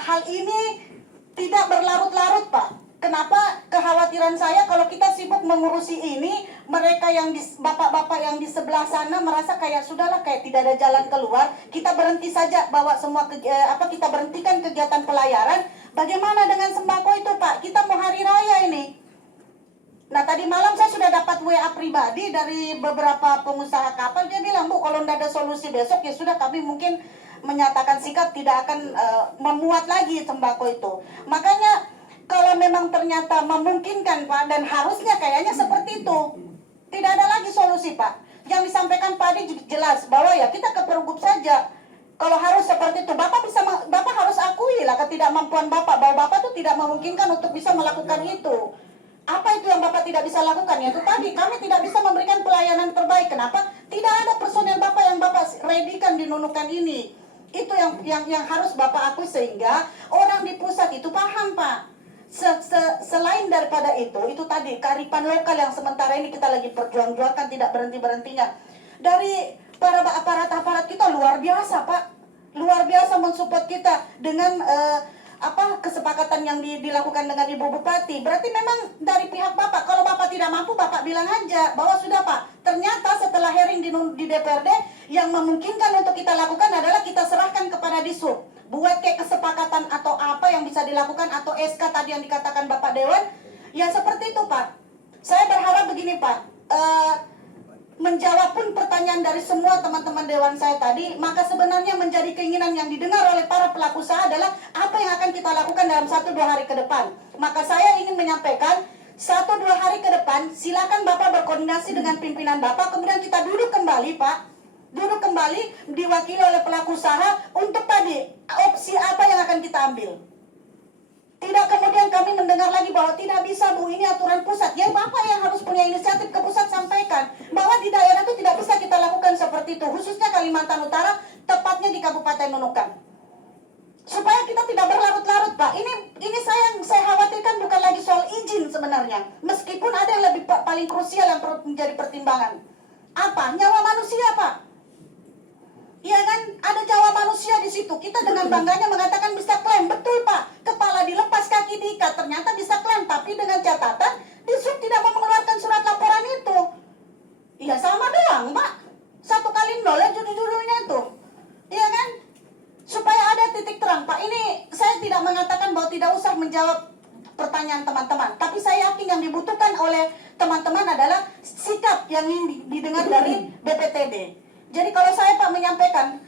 hal ini tidak berlarut-larut Pak? Kenapa kekhawatiran saya kalau kita sibuk mengurusi ini, mereka yang bapak-bapak yang di sebelah sana merasa kayak sudahlah, kayak tidak ada jalan keluar, kita berhenti saja bawa semua kita berhentikan kegiatan pelayaran. Bagaimana dengan sembako itu Pak? Kita mau hari raya ini. Nah, tadi malam saya sudah dapat WA pribadi dari beberapa pengusaha kapal, dia bilang, Bu, kalau tidak ada solusi besok ya sudah, kami mungkin menyatakan sikap tidak akan memuat lagi sembako itu. Makanya kalau memang ternyata memungkinkan Pak, dan harusnya kayaknya seperti itu, tidak ada lagi solusi Pak. Yang disampaikan Pak Adi jelas bahwa ya kita ke Pergub saja. Kalau harus seperti itu, Bapak harus akui lah ketidakmampuan Bapak, bahwa Bapak itu tidak memungkinkan untuk bisa melakukan itu. Apa itu yang Bapak tidak bisa lakukan? Yaitu tadi, kami tidak bisa memberikan pelayanan terbaik. Kenapa? Tidak ada personel Bapak yang Bapak readykan di Nunukan ini. Itu yang harus Bapak akui, sehingga orang di pusat itu paham Pak. Selain daripada itu tadi kearifan lokal yang sementara ini kita lagi perjuangkan tidak berhenti-berhentinya. Dari para aparat kita luar biasa Pak. Luar biasa mensupport kita dengan kesepakatan yang dilakukan dengan Ibu Bupati. Berarti memang dari pihak Bapak, kalau Bapak tidak mampu, Bapak bilang aja bahwa sudah Pak, ternyata setelah hearing di DPRD, yang memungkinkan untuk kita lakukan adalah kita serahkan kepada Dishub. Buat kayak kesepakatan atau apa yang bisa dilakukan, atau SK tadi yang dikatakan Bapak Dewan, ya seperti itu Pak. Saya berharap begini Pak, menjawab pun pertanyaan dari semua teman-teman Dewan saya tadi, maka sebenarnya menjadi keinginan yang didengar oleh para pelaku usaha adalah apa yang akan kita lakukan dalam 1-2 hari ke depan. Maka saya ingin menyampaikan, 1-2 hari ke depan, silakan Bapak berkoordinasi dengan pimpinan Bapak, kemudian kita duduk kembali Pak, duduk kembali diwakili oleh pelaku usaha untuk tadi, opsi apa yang akan kita ambil. Tidak kemudian kami mendengar lagi bahwa tidak bisa Bu, ini aturan pusat. Ya Bapak yang harus punya inisiatif ke pusat, sampaikan bahwa di daerah itu tidak bisa kita lakukan seperti itu, khususnya Kalimantan Utara, tepatnya di Kabupaten Nunukan. Supaya kita tidak berlarut-larut Pak. Ini saya khawatirkan bukan lagi soal izin sebenarnya, meskipun ada yang lebih paling krusial yang perlu menjadi pertimbangan. Apa? Nyawa manusia Pak. Iya kan, ada nyawa manusia di situ. Kita dengan bangganya mengatakan bisa klaim, betul Pak. Kepala dilepas, kaki diikat, ternyata bisa klaim. Tapi dengan catatan, Dishub tidak mau mengeluarkan surat laporan itu. Iya sama doang Pak. 1 kali nol ya judul-judulnya itu. Iya kan? Supaya ada titik terang Pak. Ini saya tidak mengatakan bahwa tidak usah menjawab pertanyaan teman-teman. Tapi saya yakin yang dibutuhkan oleh teman-teman adalah sikap yang ingin didengar dari BPTD. Jadi kalau saya Pak menyampaikan,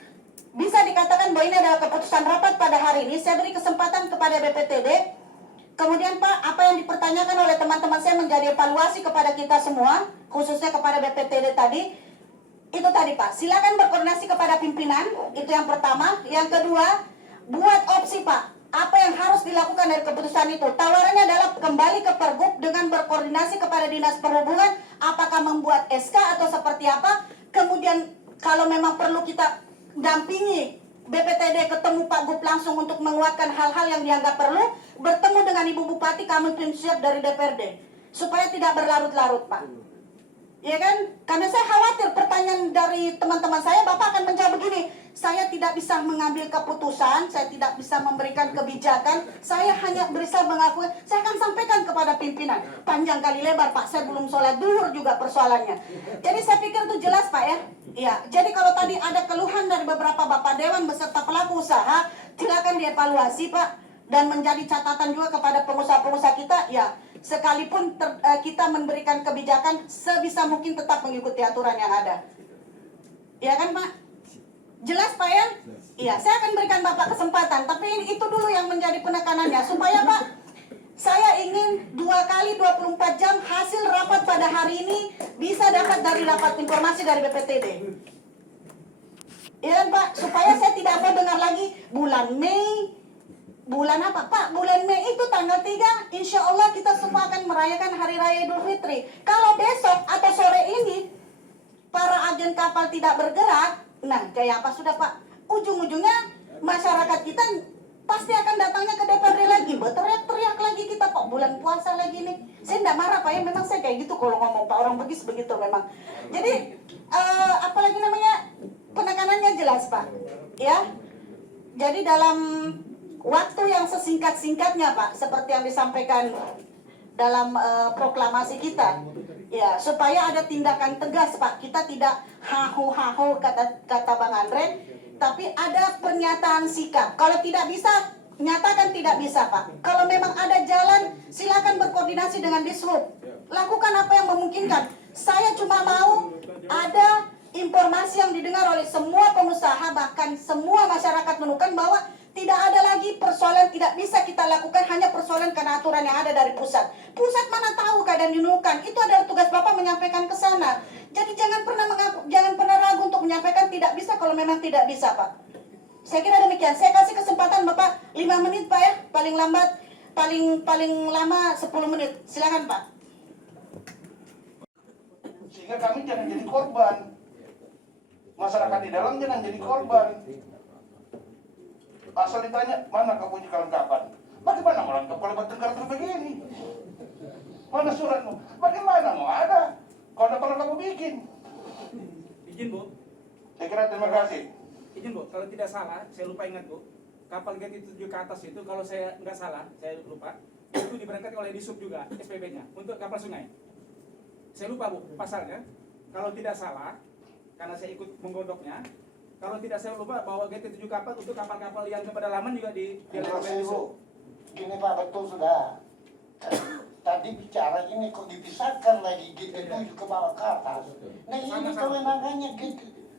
bisa dikatakan bahwa ini adalah keputusan rapat pada hari ini, saya beri kesempatan kepada BPTD. Kemudian Pak, apa yang dipertanyakan oleh teman-teman saya menjadi evaluasi kepada kita semua, khususnya kepada BPTD tadi, itu tadi Pak, silakan berkoordinasi kepada pimpinan, itu yang pertama. Yang kedua, buat opsi Pak, apa yang harus dilakukan dari keputusan itu. Tawarannya adalah kembali ke Pergub dengan berkoordinasi kepada Dinas Perhubungan, apakah membuat SK atau seperti apa. Kemudian kalau memang perlu kita dampingi BPTD ketemu Pak Gub langsung untuk menguatkan hal-hal yang dianggap perlu, bertemu dengan Ibu Bupati, kami tim siap dari DPRD supaya tidak berlarut-larut Pak. Ya kan? Karena saya khawatir pertanyaan dari teman-teman saya, Bapak akan menjawab begini, saya tidak bisa mengambil keputusan, saya tidak bisa memberikan kebijakan, saya hanya berusaha mengakui, saya akan sampaikan kepada pimpinan. Panjang kali lebar Pak, saya belum sholat duhur juga persoalannya. Jadi saya pikir itu jelas Pak ya. Ya, jadi kalau tadi ada keluhan dari beberapa Bapak Dewan beserta pelaku usaha, silakan dievaluasi Pak, dan menjadi catatan juga kepada pengusaha-pengusaha kita, ya sekalipun kita memberikan kebijakan, sebisa mungkin tetap mengikuti aturan yang ada. Ya kan Pak? Jelas Pak ya? Iya, saya akan berikan Bapak kesempatan, tapi itu dulu yang menjadi penekanannya, supaya Pak, saya ingin 2 kali 24 jam hasil rapat pada hari ini bisa dapat dari rapat informasi dari BPTD. Ya kan Pak? Supaya saya tidak mau dengar lagi bulan Mei, bulan apa Pak? Bulan Mei itu tanggal 3, insya Allah kita semua akan merayakan Hari Raya Idul Fitri. Kalau besok atau sore ini para agen kapal tidak bergerak, nah kayak apa sudah Pak? Ujung-ujungnya masyarakat kita pasti akan datangnya ke DPRD lagi, berteriak-teriak lagi kita kok bulan puasa lagi nih. Saya tidak marah Pak ya, memang saya kayak gitu kalau ngomong Pak, orang begitu memang. Jadi apalagi namanya, penekanannya jelas Pak ya. Jadi dalam waktu yang sesingkat-singkatnya Pak, seperti yang disampaikan dalam proklamasi kita, ya supaya ada tindakan tegas Pak. Kita tidak hahu-hahu kata Bang Andre, tapi ada pernyataan sikap. Kalau tidak bisa, nyatakan tidak bisa Pak. Kalau memang ada jalan, silakan berkoordinasi dengan Dishub. Lakukan apa yang memungkinkan. Saya cuma mau ada informasi yang didengar oleh semua pengusaha, bahkan semua masyarakat Nunukan bahwa tidak ada lagi persoalan tidak bisa kita lakukan hanya persoalan karena aturan yang ada dari pusat. Pusat mana tahu keadaan di Nunukan. Itu adalah tugas Bapak menyampaikan ke sana. Jadi jangan pernah ragu untuk menyampaikan tidak bisa kalau memang tidak bisa, Pak. Saya kira demikian. Saya kasih kesempatan Bapak 5 menit, Pak ya. Paling lambat, paling lama 10 menit. Silakan, Pak. Sehingga kami jangan jadi korban. Masyarakat di dalam jangan jadi korban. Asal ditanya, mana kau punya kelengkapan? Bagaimana melengkap kalau bertengkar terus begini? Mana suratmu? Bagaimana mau ada? Kalau tidak pernah kamu bikin. Izin Bu, Saya kira terima kasih. izin Bu, kalau tidak salah, saya lupa ingat Bu, kapal Getty 7 ke atas itu kalau saya nggak salah, saya lupa, itu diberangkatkan oleh Disub juga SPB-nya untuk kapal sungai. Saya lupa Bu, pasalnya, kalau tidak salah, karena saya ikut menggodoknya, kalau tidak saya lupa bahwa Getty 7 kapal untuk kapal-kapal yang ke pedalaman juga dialihkan oleh Disub. Gini Pak, betul sudah. Tadi bicara ini kok dipisahkan lagi GT7 ke bawah ke atas. Nah ini kewenangannya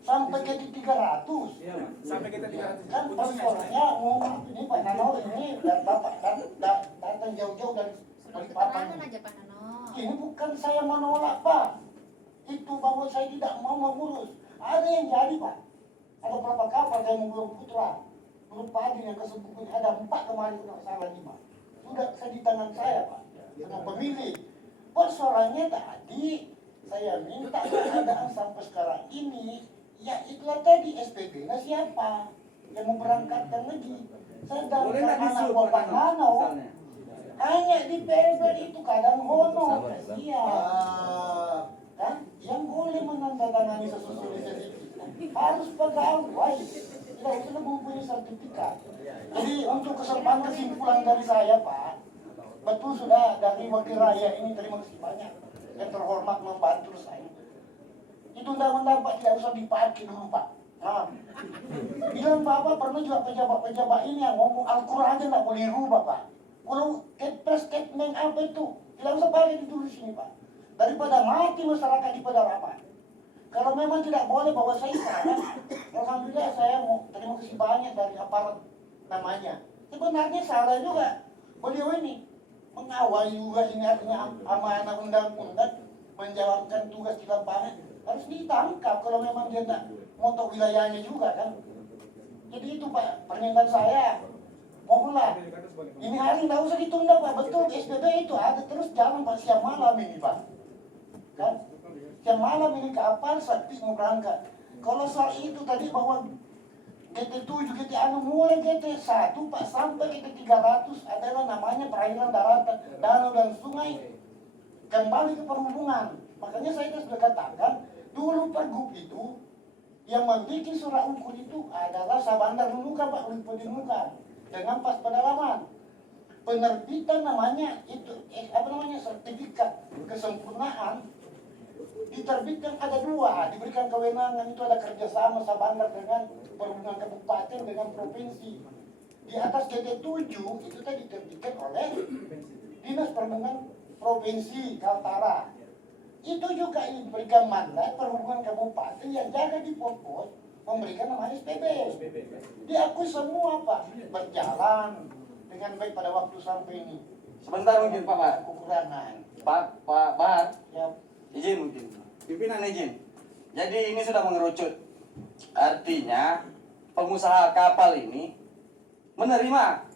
sampai GT 300. Iya Pak, sampai kita 300. Kan persoalannya ngomong ini Pak Nano ini dan Bapak datang jauh-jauh dari Balikpapan. aja Pak Nano. Ini bukan saya menolak Pak. Itu bahwa saya tidak mau mengurus. Ada yang jadi Pak. Ada berapa kapal saya membuang putra. Menurut Pak Adin yang kesebutkan ada 4 kemarin kalau salah 5. Sudah saya di tangan saya Pak. Sama pemilik. Persoalannya tadi saya minta keadaan sampai sekarang ini. Ya itulah tadi SPB. Nah siapa yang memberangkatkan lagi? Sedangkan anak Bapak Nano hanya di PLB itu kadang hono. Iya. Kan? Yang boleh menandatangani sesuatu harus pegawai. Tidak usah mempunyai sertifikat. Jadi untuk kesimpulan dari saya Pak, betul sudah dari wakil rakyat ini terima kasih banyak yang terhormat membantu saya. Itu undang-undang Pak tidak usah dipakai dulu Pak. Nah, bilang Bapak pernah juga pejabat-pejabat ini yang ngomong Al-Quran aja nggak boleh rubah Pak. Kalau statement apa itu tidak usah pakai dulu sini Pak. Daripada mati masyarakat di pedalaman. Kalau memang tidak boleh bahwa saya salah, alhamdulillah saya mau terima kasih banyak dari aparat namanya. Sebenarnya salah juga beliau ini mengawal juga ini artinya amanah undang-undang menjalankan tugas di lapangan harus ditangkap kalau memang dia tak motok wilayahnya juga kan. Jadi itu Pak permintaan saya. Mohonlah ini hari tidak usah ditunda Pak. Betul SPB itu ada terus jalan Pak siang malam ini Pak. Kan? Siang malam ini kapal sakti mau berangkat. Kalau soal itu tadi bahwa GT7, GT mulai GT1 Pak sampai GT 300 adalah namanya perairan daratan, danau dan sungai. Kembali ke perhubungan. Makanya saya sudah katakan dulu Pergub itu yang membuat surat ukur itu adalah Sabandar Nunukan Pak Lumpur Nunukan dengan pas pedalaman. Penerbitan namanya itu sertifikat kesempurnaan diterbitkan ada 2, diberikan kewenangan itu ada kerjasama Sabandar dengan perhubungan kabupaten dengan provinsi. Di atas GT7 itu tadi diterbitkan oleh Dinas Perhubungan Provinsi Kaltara. Itu juga diberikan mandat perhubungan kabupaten yang jaga di pokok memberikan nama SPB. Diakui semua Pak berjalan dengan baik pada waktu sampai ini. Sebentar mungkin Pak Bahar. Kekurangan. Pak Bahar. Ya. Izin mungkin. Pimpinan izin. Jadi ini sudah mengerucut. Artinya pengusaha kapal ini menerima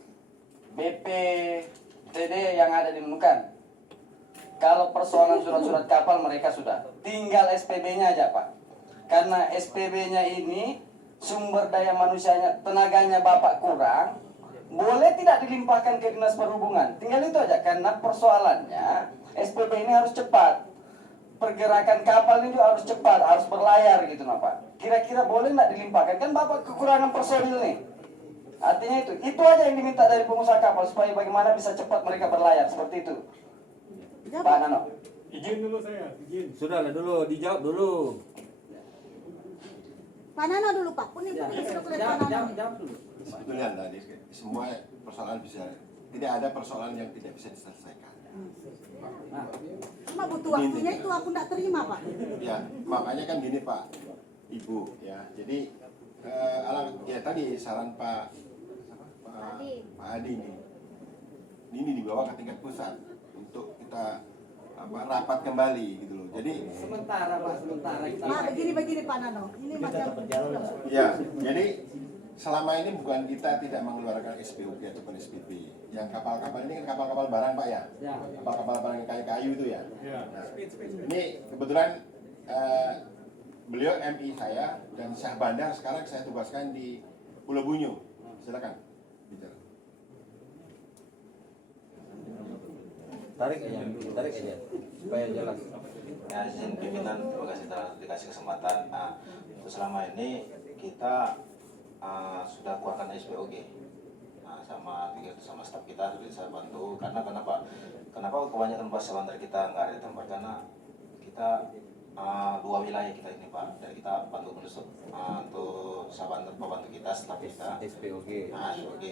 BPTD yang ada di Nunukan. Kalau persoalan surat-surat kapal mereka sudah. Tinggal SPB-nya aja Pak. Karena SPB-nya ini sumber daya manusianya, tenaganya Bapak kurang, boleh tidak dilimpahkan ke Dinas Perhubungan. Tinggal itu aja. Karena persoalannya SPB ini harus cepat. Pergerakan kapal ini juga harus cepat, harus berlayar gitu nah Pak. Kira-kira boleh nggak dilimpahkan? Kan Bapak kekurangan personil nih. Artinya itu aja yang diminta dari pengusaha kapal supaya bagaimana bisa cepat mereka berlayar seperti itu. Pak Nano. Izin dulu saya, izin. Sudahlah dulu, dijawab dulu. Pak Nano dulu Pak. Jawab dulu. Sebetulnya tadi semua persoalan tidak ada persoalan yang tidak bisa diselesaikan. Cuma butuh waktunya itu aku tidak terima Pak. Ya, makanya kan gini Pak, Ibu ya. Jadi ya tadi saran Pak Adi nih, ini dibawa ke tingkat pusat untuk kita rapat kembali gitu loh. Jadi Sementara Pak, sementara kita Pak, begini Pak Nano. Ini macam ya, jadi selama ini bukan kita tidak mengeluarkan SPOG ataupun SPP. Yang kapal-kapal ini kan kapal-kapal barang Pak ya? Kapal-kapal barang yang kayu-kayu itu ya? Nah, ini kebetulan beliau MI saya dan Syah Bandar sekarang saya tugaskan di Pulau Bunyu. Silakan bicara. Tarik aja supaya jelas. Ya, izin pimpinan, terima kasih telah dikasih kesempatan. Nah, selama ini kita sudah keluarkan SPOG. Nah, sama staf kita sudah saya bantu. Karena kenapa kebanyakan pasien bandar kita nggak ada di tempat, karena kita dua wilayah kita ini Pak, dari kita bantu menusuk untuk sahabat pembantu kita, staf kita. SPOG. Nah, SPOG.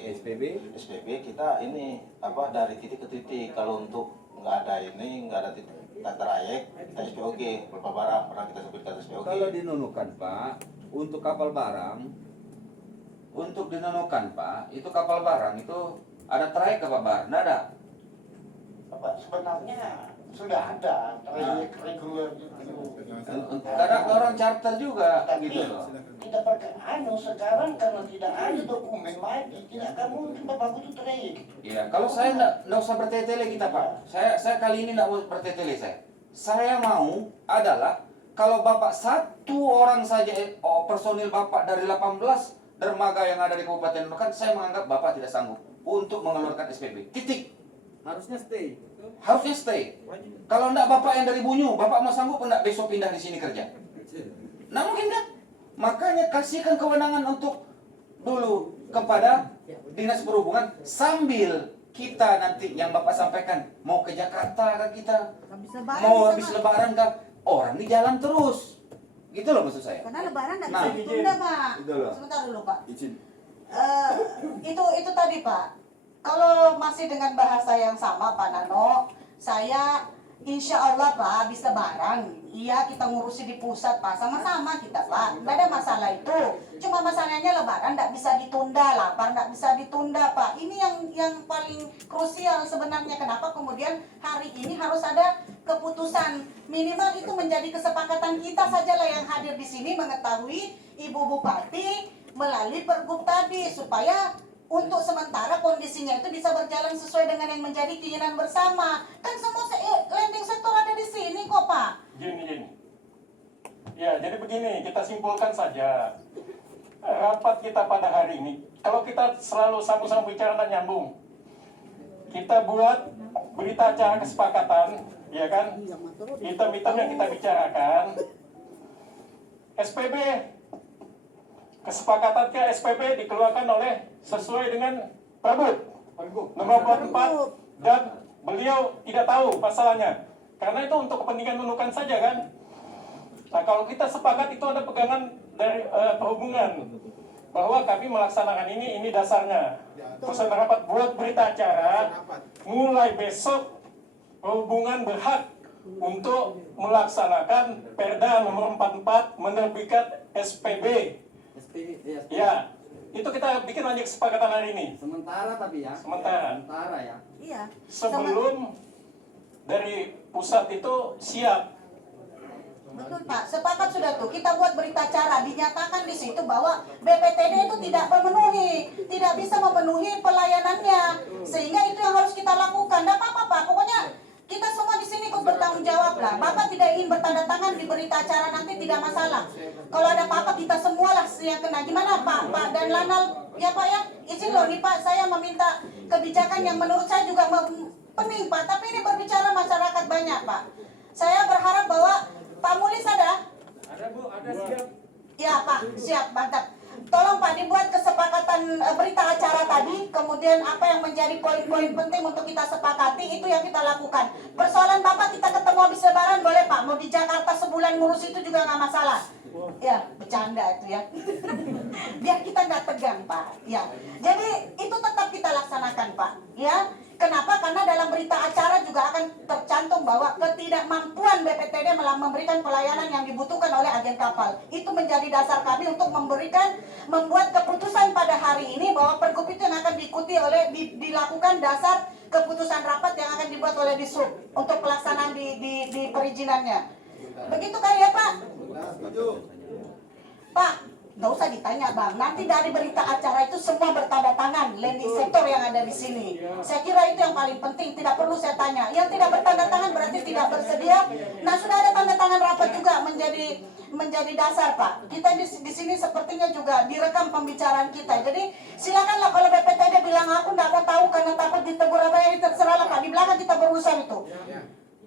SPB kita ini dari titik ke titik. Kalau untuk nggak ada titik tak trayek, kita SPOG beberapa barang pernah kita sebutkan SPOG. Kalau dinunukan Pak, untuk kapal barang, itu kapal barang itu ada trayek apa Pak? Nggak ada. Bapak, sebenarnya sudah ada trayek reguler gitu. Karena orang charter juga Tapi gitu loh. tidak sekarang karena tidak ada dokumen lagi, tidak akan mungkin Bapak itu trayek. Iya, kalau saya nggak usah bertele-tele kita Pak. Saya kali ini nggak mau bertele-tele saya. Saya mau adalah kalau Bapak satu orang saja personil Bapak dari 18 dermaga yang ada di Kabupaten Nunukan, saya menganggap Bapak tidak sanggup untuk mengeluarkan SPB. Titik. harusnya stay. Harusnya stay. Kalau enggak Bapak yang dari Bunyu, Bapak mau sanggup enggak besok pindah di sini kerja? Nah mungkin kan? Makanya kasihkan kewenangan untuk dulu kepada Dinas Perhubungan sambil kita nanti yang Bapak sampaikan mau ke Jakarta kan kita, mau habis Lebaran kan orang di jalan terus, gitu loh maksud saya. Karena Lebaran nggak bisa ditunda Pak. Gitu loh. Sebentar dulu Pak. Izin. Itu tadi Pak. Kalau masih dengan bahasa yang sama Pak Nano, saya insya Allah Pak habis Lebaran, iya kita ngurusi di pusat Pak, sama-sama kita Pak, nggak ada masalah itu. Cuma masalahnya Lebaran nggak bisa ditunda lah Pak, nggak bisa ditunda Pak. Ini yang paling krusial sebenarnya. Kenapa kemudian hari ini harus ada keputusan, minimal itu menjadi kesepakatan kita sajalah yang hadir di sini mengetahui Ibu Bupati melalui Pergub tadi supaya untuk sementara kondisinya itu bisa berjalan sesuai dengan yang menjadi keinginan bersama. Kan semua landing sektor ada di sini kok Pak. Gini. Ya, jadi begini, kita simpulkan saja. Rapat kita pada hari ini, kalau kita selalu sama-sama bicara dan nyambung, kita buat berita acara kesepakatan, ya kan? Item-item yang kita bicarakan, SPB, kesepakatan ke SPB dikeluarkan oleh sesuai dengan Pergub nomor 44 dan beliau tidak tahu masalahnya karena itu untuk kepentingan Nunukan saja kan. Nah kalau kita sepakat itu ada pegangan dari perhubungan bahwa kami melaksanakan ini dasarnya. Terus rapat buat berita acara mulai besok perhubungan berhak untuk melaksanakan Perda nomor 44 menerbitkan SPB. Ya, itu kita bikin aja kesepakatan hari ini. Sementara tapi ya. Sementara ya. Iya. Sebelum dari pusat itu siap. Betul Pak, sepakat sudah tuh. Kita buat berita acara, dinyatakan di situ bahwa BPTD itu tidak bisa memenuhi pelayanannya. Sehingga itu yang harus kita lakukan. Tidak apa-apa Pak, pokoknya kita semua di sini ikut bertanggung jawab lah. Bapak tidak ingin bertanda tangan di berita acara nanti tidak masalah. Kalau ada apa-apa kita semualah yang kena. Gimana Pak dan Lanal? Ya Pak ya, izin loh nih Pak, saya meminta kebijakan yang menurut saya juga pening Pak. Tapi ini berbicara masyarakat banyak Pak. Saya berharap bahwa Pak Mulis ada? Ada Bu, ada siap. Ya Pak, siap, mantap. Tolong Pak dibuat kesepakatan berita acara tadi, kemudian apa yang menjadi poin-poin penting untuk kita sepakati itu yang kita lakukan. Persoalan Bapak kita ketemu habis Lebaran boleh Pak, mau di Jakarta sebulan ngurus itu juga nggak masalah. Ya, bercanda itu ya. Biar kita nggak tegang Pak. Ya, jadi itu tetap kita laksanakan Pak. Ya, Kenapa? Karena dalam berita acara juga akan tercantum bahwa ketidakmampuan BPTD memberikan pelayanan yang dibutuhkan oleh agen kapal. Itu menjadi dasar kami untuk membuat keputusan pada hari ini bahwa pergub itu yang akan diikuti oleh dilakukan dasar keputusan rapat yang akan dibuat oleh Disub untuk pelaksanaan di perizinannya. Begitu kali ya Pak? Pak, nggak usah ditanya Bang, nanti dari berita acara itu semua bertanda tangan landing sektor yang ada di sini. Saya kira itu yang paling penting, tidak perlu saya tanya. Yang tidak bertanda tangan berarti tidak bersedia. Nah sudah ada tanda tangan rapat juga menjadi dasar Pak. Kita di sini sepertinya juga direkam pembicaraan kita. Jadi silakanlah kalau BPTD bilang aku nggak mau tahu karena takut ditegur apa ya, terserahlah Pak. Di belakang kita berurusan itu.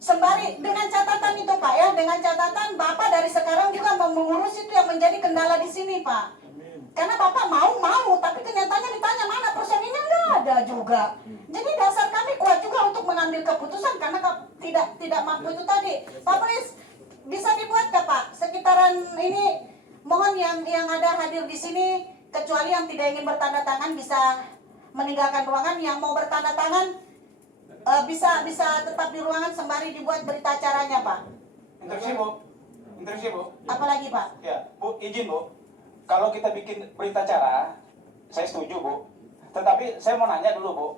Sembari dengan catatan itu Pak ya, dengan catatan Bapak dari sekarang juga mau mengurus itu yang menjadi kendala di sini Pak. Karena Bapak mau, tapi kenyataannya ditanya mana personilnya, nggak ada juga. Jadi dasar kami kuat juga untuk mengambil keputusan karena tidak mampu itu tadi. Pak Polis, bisa dibuat nggak Pak sekitaran ini? Mohon yang ada hadir di sini, kecuali yang tidak ingin bertanda tangan bisa meninggalkan ruangan. Yang mau bertanda tangan bisa tetap di ruangan sembari dibuat berita acaranya Pak. Interupsi Bu. Apalagi Pak? Ya Bu, izin Bu. Kalau kita bikin berita acara, saya setuju Bu. Tetapi saya mau nanya dulu Bu.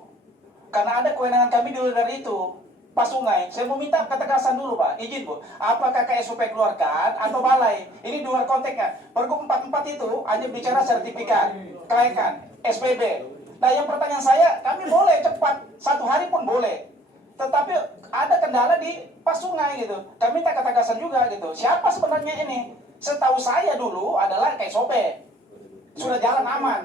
Karena ada kewenangan kami di luar dari itu. Pas Sungai, saya mau minta ketegasan dulu Pak. Izin Bu. Apakah KSUP keluarkan atau balai? Ini di luar konteksnya. Pergub 44 itu hanya bicara sertifikat, kelayakan, SPB. Nah yang pertanyaan saya, kami boleh cepat, 1 hari pun boleh. Tetapi ada kendala di Pas Sungai gitu. Kami minta ketegasan juga gitu. Siapa sebenarnya ini? Setahu saya dulu adalah KSOP. Sudah jalan aman.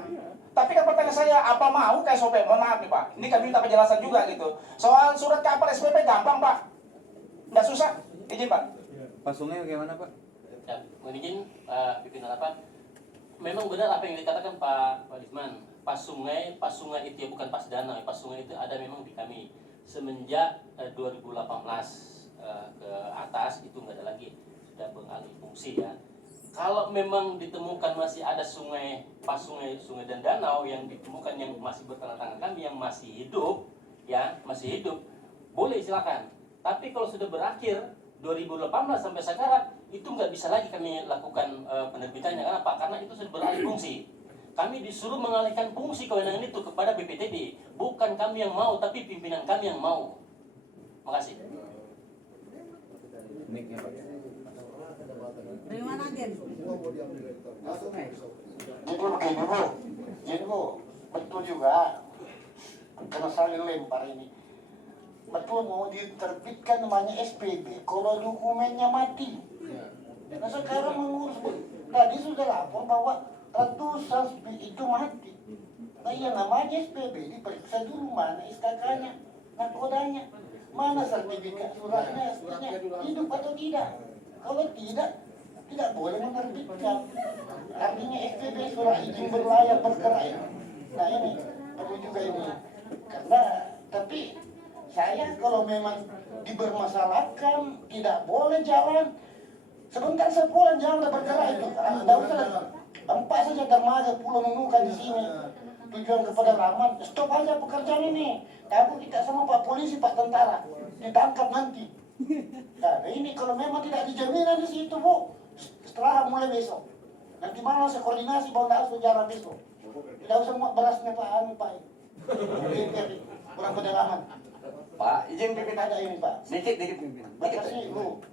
Tapi kan pertanyaan saya, apa mau KSOP? Mohon maaf nih Pak. Ini kami minta penjelasan juga gitu. Soal surat kapal SPP gampang Pak. Nggak susah. Izin Pak. Pas Sungai bagaimana Pak? Ya, mohon izin Pak Pimpinan Rapat. Memang benar apa yang dikatakan Pak Lisman. Pas Sungai itu ya bukan Pas Danau. Pas Sungai itu ada memang di kami. Semenjak 2018 ke atas itu nggak ada lagi, sudah beralih fungsi ya. Kalau memang ditemukan masih ada sungai, Pas Sungai dan danau yang ditemukan yang masih bertanda tangan kami yang masih hidup, ya masih hidup, boleh silakan. Tapi kalau sudah berakhir 2018 sampai sekarang itu nggak bisa lagi kami lakukan penerbitannya. Kenapa? Karena itu sudah beralih fungsi. Kami disuruh mengalihkan fungsi kewenangan itu kepada BPTD. Bukan kami yang mau, tapi pimpinan kami yang mau. Makasih. Dari mana Gen? Jadi Bu, betul juga. Karena saling lempar ini. Betul mau diterbitkan namanya SPB kalau dokumennya mati. Nah sekarang mengurus Bu. Tadi sudah lapor bahwa ratusan itu mati. Nah yang namanya SPB diperiksa dulu mana SKK-nya, nakodanya, mana sertifikat suratnya, hidup atau tidak. Kalau tidak boleh menerbitkan. Artinya SPB surat izin berlayar bergerak. Nah ini perlu juga ini. Karena tapi saya kalau memang dibermasalahkan tidak boleh jalan. Sebentar sebulan jangan bergerak itu. Tidak usah. Empat saja dermaga Pulau Nunukan di sini. Tujuan kepada Laman. Stop aja pekerjaan ini. Takut kita sama Pak Polisi, Pak Tentara ditangkap nanti. Nah ini kalau memang tidak dijaminan di situ Bu. Setelah mulai besok. Nanti malah saya koordinasi bahwa tidak sejarah besok. Tidak usah muat berasnya Pak Ami Pak. Kurang pendalaman. Pak, izin pimpinan ada ini Pak. Dikit pimpinan. Makasih Bu.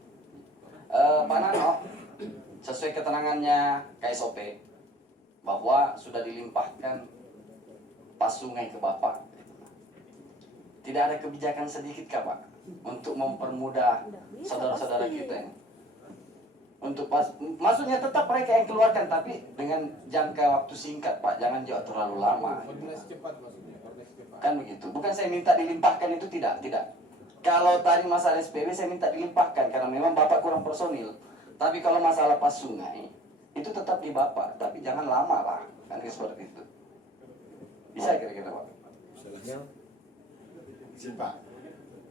Pak Nano, sesuai keterangannya KSOP bahwa sudah dilimpahkan Pas Sungai ke Bapak. Tidak ada kebijakan sedikit kah Pak untuk mempermudah saudara-saudara kita ini? Untuk maksudnya tetap mereka yang keluarkan tapi dengan jangka waktu singkat Pak, jangan juga terlalu lama. Kan begitu. Bukan saya minta dilimpahkan itu tidak. Kalau tadi masalah SPB saya minta dilimpahkan karena memang Bapak kurang personil. Tapi kalau masalah Pas Sungai itu tetap di Bapak, tapi jangan lama lah, kan seperti itu. Bisa kira-kira Pak? Izin Pak,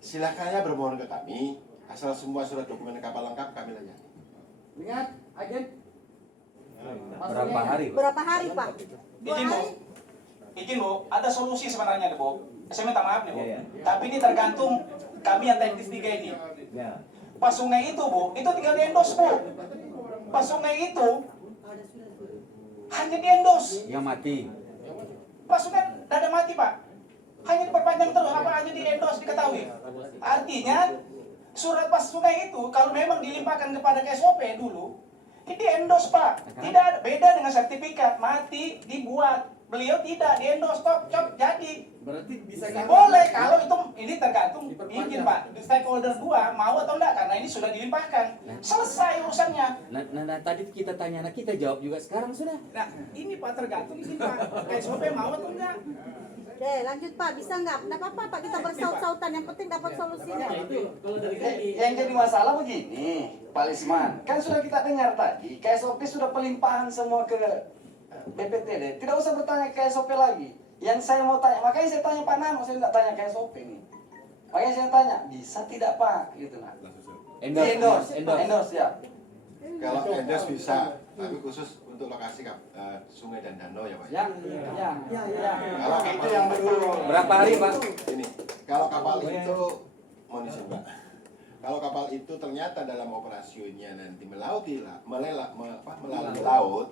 silakannya bermohon ke kami, asal semua surat dokumen kapal lengkap kami layani. Ingat, agen. Berapa hari Pak? Berapa hari Pak? Izin Bu, ada solusi sebenarnya Bu. Saya minta maaf nih Bu, tapi ini tergantung kami yang teknis 3 ini. Pas sungai itu Bu, itu tinggal diendos Bu. Pas sungai itu hanya diendos. Yang mati. Pas sungai tidak ada mati Pak, hanya diperpanjang terus, apa hanya diendos diketahui. Artinya surat pas sungai itu kalau memang dilimpahkan kepada KSOP dulu, ini diendos Pak. Tidak ada beda dengan sertifikat mati dibuat. Beliau tidak diendos, cop jadi. Berarti bisa Boleh kalau itu ini tergantung izin Pak. Stakeholder 2 mau atau enggak karena ini sudah dilimpahkan. Selesai urusannya. Nah, tadi kita tanya, nah kita jawab juga sekarang sudah. Nah, ini Pak tergantung izin Pak. KSOP mau atau enggak? Oke, lanjut Pak, bisa nggak? Nggak apa-apa Pak, kita bersaut-sautan, yang penting dapat solusinya. Yang jadi masalah begini, Pak Lisman, kan sudah kita dengar tadi, KSOP sudah pelimpahan semua ke BPTD, tidak usah bertanya ke KSOP lagi. Yang saya mau tanya, makanya saya tanya Pak Nano, saya tidak tanya KSOP nih. Makanya saya tanya, bisa tidak Pak? Gitu nah. Endorse ya. Kalau endorse bisa, tapi khusus untuk lokasi sungai dan danau ya Pak. Ya. Kalau itu yang betul. Berapa hari Pak? Ini, kalau kapal itu, mohon izin Pak. Kalau kapal itu ternyata dalam operasinya nanti melalui laut,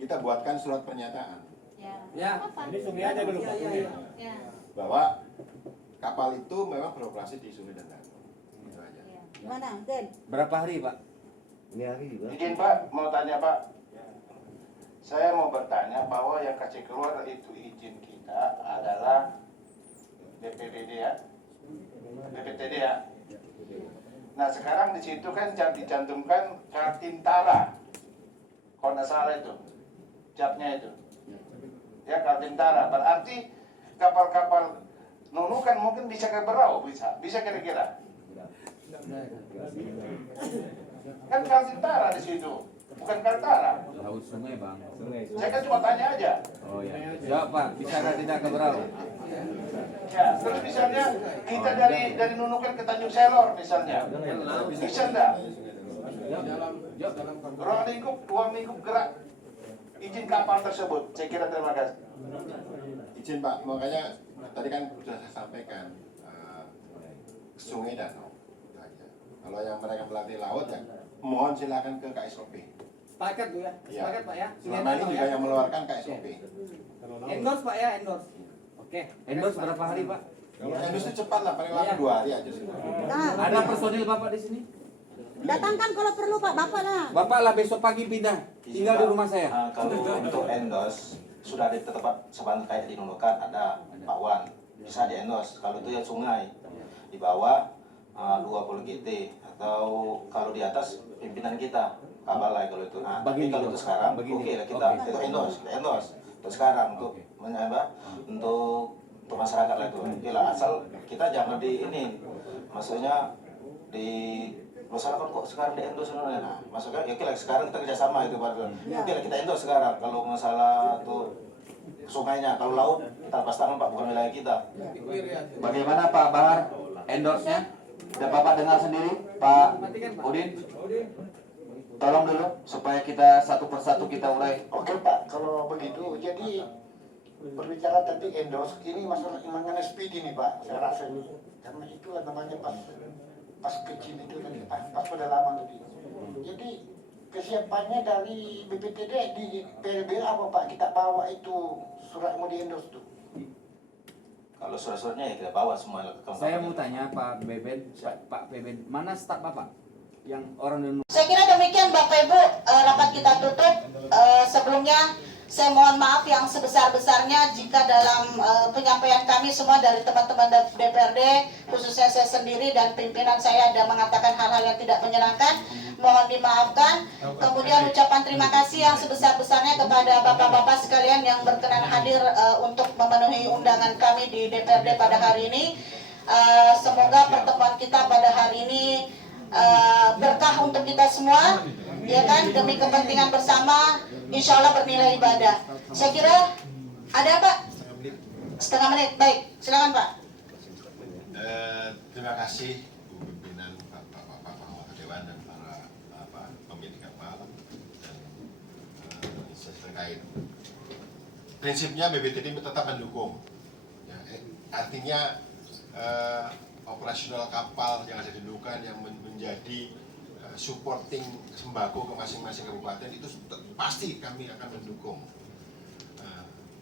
kita buatkan surat pernyataan. Ya. Ini sungai aja dulu Pak. Bahwa kapal itu memang beroperasi di sungai dan danau. Itu aja. Gimana, Den? Berapa hari Pak? Izin Pak, mau tanya Pak. Saya mau bertanya bahwa yang kasih keluar itu izin kita adalah BPTD ya. BPTD ya. Nah sekarang di situ kan dicantumkan Kaltintara. Kalau nggak salah itu. Capnya itu. Ya Kaltintara. Berarti kapal-kapal nunukan mungkin bisa ke Berau, bisa kira-kira. Kan Kaltintara di situ, bukan Kaltara. Laut sungai Bang. Saya kan cuma tanya aja. Oh iya. Jawab Pak, bisakah tidak ke Berau? Ya, terus misalnya kita dari Nunukan ke Tanjung Selor misalnya, bisa enggak? Ruang lingkup gerak izin kapal tersebut. Saya kira terima kasih. Izin Pak, makanya tadi kan sudah saya sampaikan sungai danau. Itu aja. Kalau yang mereka melatih laut ya, mohon silakan ke KSOP. Sepakat Bu ya? Sepakat Pak ya? Selama ini juga yang mengeluarkan KSOP. Endorse Pak ya, endorse. Oke. Endorse berapa hari Pak? Endorse itu cepat lah, paling lama 2 hari aja sih. Ada personil Bapak di sini? Datangkan kalau perlu Pak, Bapak lah. Bapak lah besok pagi pindah, tinggal di rumah saya. Kalau untuk endorse sudah ada tempat sebanyak kayak di Nunukan ada Pak Wan, bisa di endorse. Kalau itu yang sungai di bawah 20 GT atau kalau di atas pimpinan kita Kabalai kalau itu. Nah, tapi kalau itu sekarang oke lah kita itu endorse. Untuk sekarang untuk untuk masyarakat lah itu. Oke lah, asal kita jangan di ini, maksudnya di masyarakat kok sekarang di endorse nah, maksudnya ya oke lah sekarang kita kerjasama itu Pak. Oke lah kita endorse sekarang kalau masalah tuh sungainya, kalau laut kita lepas tangan Pak, bukan wilayah kita. Bagaimana Pak Bahar endorse-nya? Dan Bapak dengar sendiri, Pak Udin. Tolong dulu supaya kita satu persatu kita mulai. Oke Pak, kalau begitu jadi berbicara tadi endorse ini masalah mengenai speed ini Pak, saya rasa ini karena itulah namanya pas kecil itu tadi pas pada lama tadi. Jadi kesiapannya dari BPTD di PLB apa Pak, kita bawa itu surat mau di endorse tuh. Kalau surat-suratnya ya kita bawa semua. Saya mau tanya Pak Beben, Pak Beben, mana staf Bapak yang orang Indonesia? Saya kira demikian Bapak Ibu, rapat kita tutup. Sebelumnya saya mohon maaf yang sebesar-besarnya jika dalam penyampaian kami semua dari teman-teman DPRD, khususnya saya sendiri dan pimpinan saya ada mengatakan hal-hal yang tidak menyenangkan. Mohon dimaafkan. Kemudian ucapan terima kasih yang sebesar-besarnya kepada bapak-bapak sekalian yang berkenan hadir untuk memenuhi undangan kami di DPRD pada hari ini. Semoga pertemuan kita pada hari ini berkah untuk kita semua, ya kan, demi kepentingan bersama, insya Allah bernilai ibadah. Saya kira ada Pak? Setengah menit, baik, silakan Pak. Terima kasih Bu Pimpinan, Bapak-Bapak Anggota Dewan dan para pemilik kapal dan instansi terkait. Prinsipnya BPTD tetap mendukung. Ya, artinya operasional kapal yang ada di Nunukan yang menjadi supporting sembako ke masing-masing kabupaten itu pasti kami akan mendukung.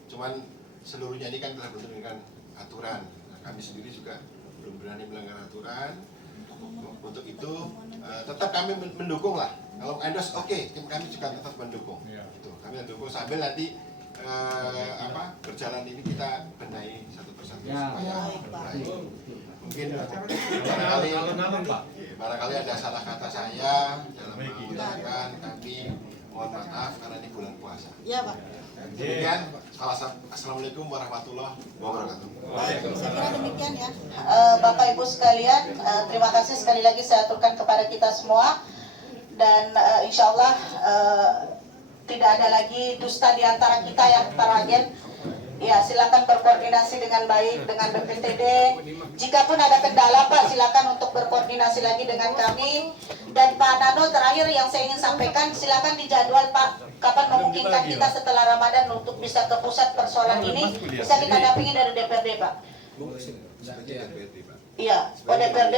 Cuman seluruhnya ini kan telah berbentuk dengan aturan. Nah, kami sendiri juga belum berani melanggar aturan. Untuk itu tetap kami mendukung lah. Kalau endorse oke, kami juga tetap mendukung. Gitu. Kami mendukung sambil nanti berjalan ini kita benahi satu persatu supaya baik. Mungkin barangkali ada salah kata saya dalam menggunakan, kami mohon maaf karena ini bulan puasa. Iya, Pak. Demikian, assalamualaikum warahmatullahi wabarakatuh. Saya kira demikian ya. Bapak Ibu sekalian, terima kasih sekali lagi saya aturkan kepada kita semua, dan insya Allah tidak ada lagi dusta di antara kita ya para agen. Ya, silakan berkoordinasi dengan baik dengan BPTD. Jika pun ada kendala Pak, silakan untuk berkoordinasi lagi dengan kami. Dan Pak Nano, terakhir yang saya ingin sampaikan, silakan dijadwal Pak, kapan memungkinkan kita setelah Ramadan untuk bisa ke pusat persoalan ini, bisa kita dampingi dari DPRD Pak. Iya, DPRD.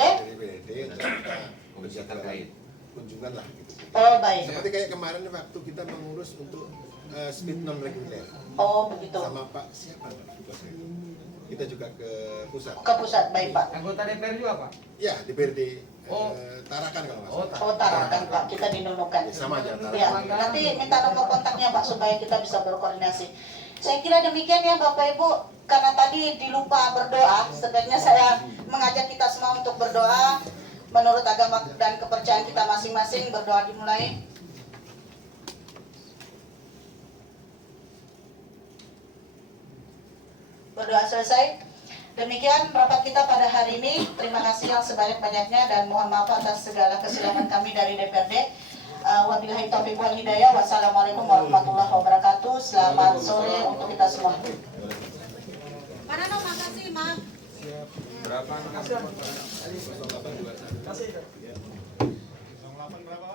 Kunjungan lah gitu. Oh baik. Seperti kayak kemarin waktu kita mengurus untuk speed non reguler. Oh begitu. Sama Pak siapa? Kita juga ke pusat. Ke pusat, baik Pak. Anggota DPR juga Pak? Ya, DPRD Tarakan kalau nggak salah. Oh Tarakan Pak, kita di Nunukan. Ya, sama aja Tarakan. Ya, nanti minta nomor kontaknya Pak supaya kita bisa berkoordinasi. Saya kira demikian ya Bapak Ibu, karena tadi dilupa berdoa, sebenarnya saya mengajak kita semua untuk berdoa menurut agama dan kepercayaan kita masing-masing. Berdoa dimulai. Berdoa selesai. Demikian rapat kita pada hari ini. Terima kasih yang sebanyak-banyaknya dan mohon maaf atas segala kesilapan kami dari DPRD. Wabillahi taufiq wal hidayah. Wassalamualaikum warahmatullahi wabarakatuh. Selamat sore untuk kita semua. Pak Nano, makasih, maaf. Berapa? Kasih. 0821.